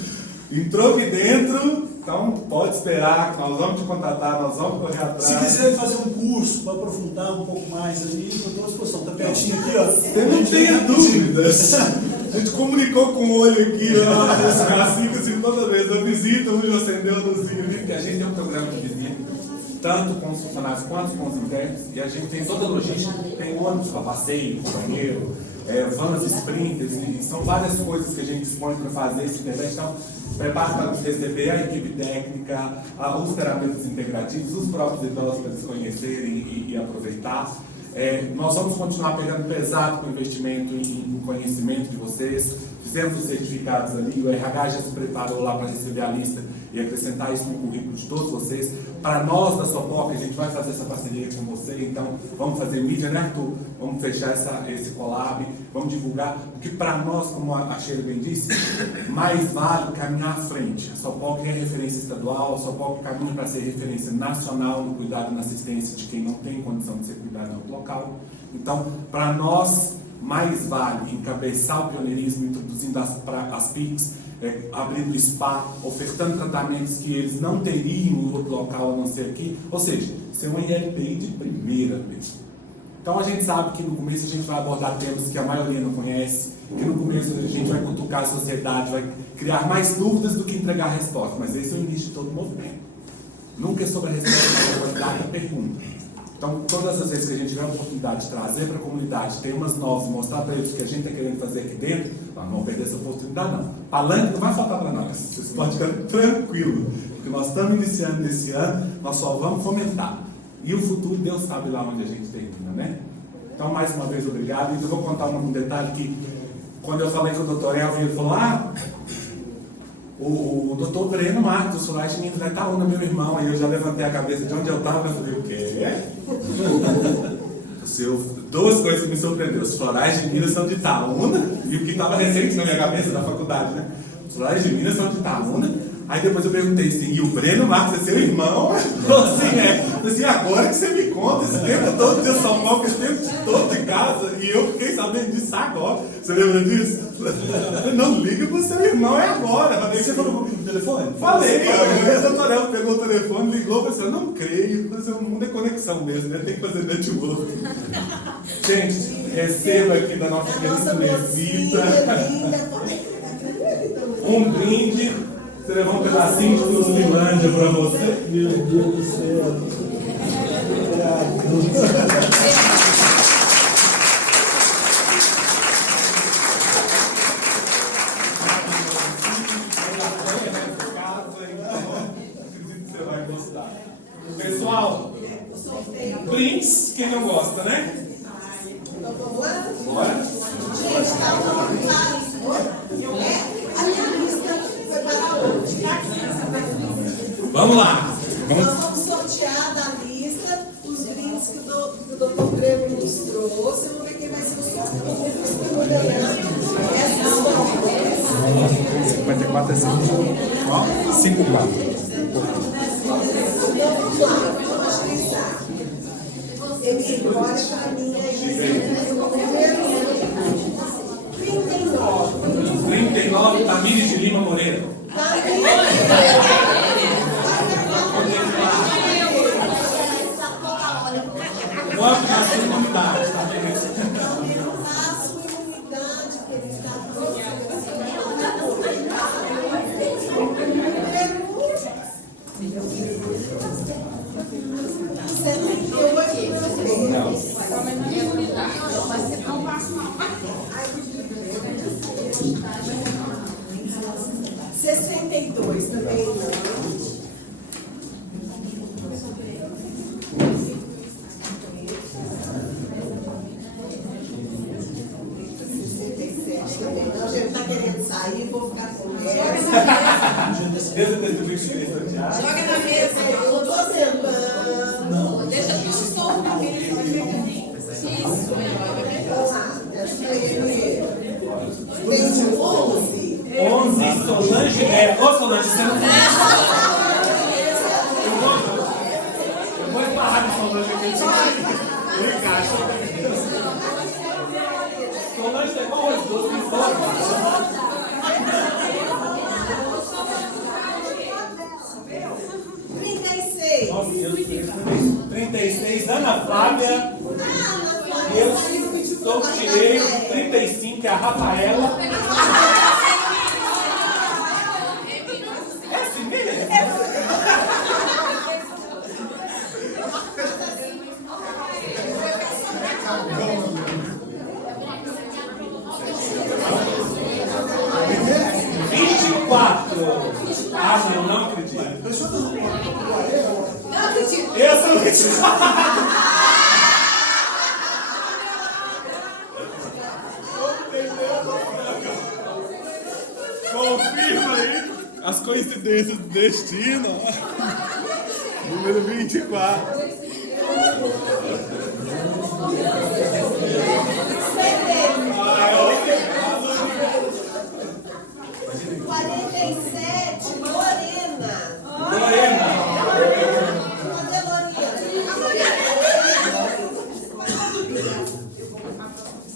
Entrou aqui dentro, então pode esperar que nós vamos te contatar, nós vamos correr atrás. Se quiser fazer um curso para aprofundar um pouco mais ali, eu estou à disposição. Está pertinho aqui, ó. Você não tenha dúvidas. A gente comunicou com o olho aqui, assim, toda vez. A visita, onde acendeu a luzinha ali, porque a gente tem um programa de visita, tanto com os funcionários quanto com os internos, e a gente tem toda a logística, tem ônibus para passeio, banheiro, vans sprinters, e são várias coisas que a gente dispõe para fazer esse internet. Então, prepare para nos receber a equipe técnica, os terapeutas integrativos, os próprios idosos para eles conhecerem e aproveitar. Nós vamos continuar pegando pesado com o investimento em conhecimento de vocês. Fizemos os certificados ali, o RH já se preparou lá para receber a lista e acrescentar isso no currículo de todos vocês. Para nós da SOPOC, a gente vai fazer essa parceria com você, então vamos fazer mídia, né, Arthur? Vamos fechar esse collab, vamos divulgar, porque para nós, como a Sheila bem disse, mais vale caminhar à frente. A SOPOC é referência estadual, a SOPOC caminha para ser referência nacional no cuidado e na assistência de quem não tem condição de ser cuidado no local. Então, para nós, mais vale encabeçar o pioneirismo, introduzindo as PICs, abrindo spa, ofertando tratamentos que eles não teriam em outro local a não ser aqui, ou seja, ser um ILPI de primeira vez. Então a gente sabe que no começo a gente vai abordar temas que a maioria não conhece, que no começo a gente vai cutucar a sociedade, vai criar mais dúvidas do que entregar respostas, mas esse é o início de todo o movimento. Nunca é sobre a resposta, mas a qualidade da pergunta. Então, todas as vezes que a gente tiver a oportunidade de trazer para a comunidade temas novos, mostrar para eles o que a gente está querendo fazer aqui dentro, não vamos perder essa oportunidade não. Palanque não vai faltar para nós, vocês podem ficar tranquilo, porque nós estamos iniciando esse ano, nós só vamos fomentar. E o futuro, Deus sabe lá onde a gente termina, né? Então, mais uma vez, obrigado. E eu vou contar um detalhe que, quando eu falei com o Dr. Elvio, ele falou, o doutor Breno Marcos, o Solar de Minas, vai estar Itaúna, meu irmão. Aí eu já levantei a cabeça de onde eu estava e falei, o quê? Duas coisas que me surpreendeu. Os florais de Minas são de Itaúna, e o que estava recente na minha cabeça da faculdade, né? Os florais de Minas são de Itaúna. Aí depois eu perguntei assim, e o Breno Marcos é seu irmão? Falei assim, agora que você me conta, esse tempo todo de São Paulo, esse tempo todo de casa, e eu fiquei sabendo disso agora. Você lembra disso? Falei, não, liga pro seu irmão, é agora. Falei, você falou no telefone? Falei, o doutor Elvio pegou o telefone, ligou, falei assim, eu não creio, o mundo é conexão mesmo, né? Tem que fazer network. Gente, receba aqui da nossa querida visita um brinde. Você levou um pedacinho de Cruzilândia para você? Meu Deus do céu. Pessoal, brindes, quem não não gosta, né? Então vamos lá? Bora. Gente, tá uma a minha lista foi para onde? Vamos lá. Nós vamos sortear da lista os brindes que o doutor Grêmio nos trouxe. Vamos ver quem vai ser o sorteio. Essas são 54 é 5. 5, 4. Então vamos lá, vamos agilizar. Emílio, olha para mim aí. Número 39, Tamires de Lima Moreira. Quanto na sua imunidade, tá vendo? A sua imunidade, que ele está não. 62 também não. Então, a gente está querendo sair, vou ficar com essa. Joga na mesa. Eu estou sentando. Deixa tudo solto na mesa. Pode pegar. Isso, Vamos lá. Tem 11. 11, Solange. Ô, Solange, você não tem. Eu vou esbarrar de Solange aqui. Não encaixa. Solange é igual as duas, me fora. 36. Nossa, Deus, 36, Ana Flávia. Eu sorteei 35, que é a Rafaela. É assim mesmo? Ah, eu não acredito. Não acredito. Essa eu não acredito. Confirma aí as coincidências do destino. Número 24.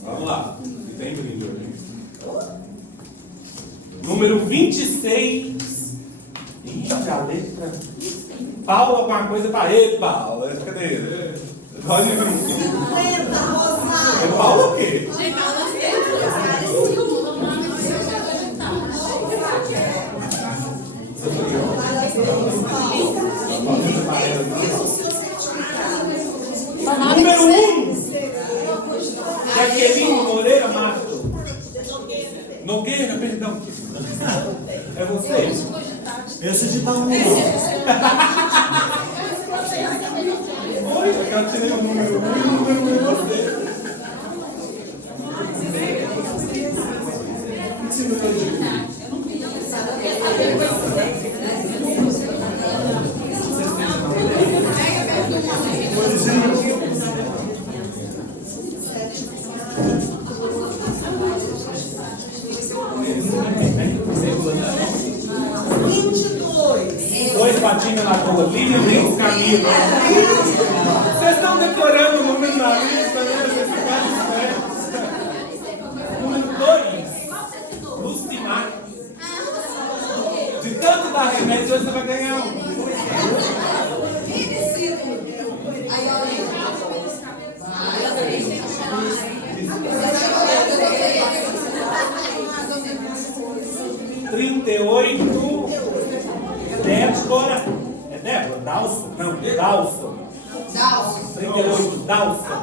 Vamos lá, tem brinde hoje. Número 26. Ih, a letra. Paulo, alguma coisa para ele, Paulo. Cadê ele? Pode vir. É Paulo o quê? Número 1. Jaqueline Moreira Mato. Nogueira, perdão. É você? Esse de Itaú. Oi, eu quero ter o número 1 e o número 1 é você. Dois patinhos na rua, Lívia Mendes Camilo. Vocês estão decorando o número na lista, né? Vocês ficaram espertos. Número 2, Lucimar. De tanto dar remédio, hoje você vai ganhar um. Débora. É Débora? Dalson? Não, Dalson. 38, Dalson.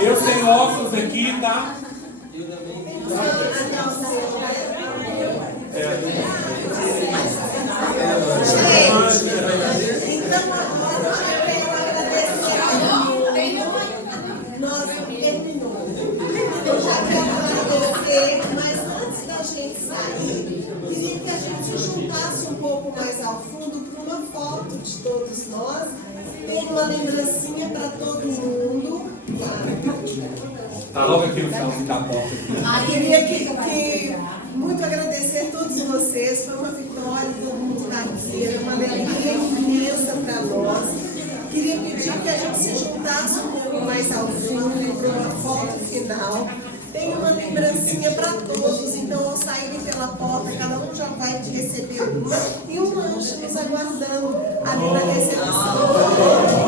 Eu sem óculos aqui, tá? Então, agora lembrancinha para todo mundo. Tá logo aqui no finalzinho da porta. Queria muito agradecer a todos vocês. Foi uma vitória, todo mundo está aqui. Era uma alegria imensa para nós. Queria pedir que a gente se juntasse um pouco mais ao fundo para uma foto final. Tem uma lembrancinha para todos, então ao saírem pela porta, cada um já vai receber uma e um lanche nos aguardando ali na recepção.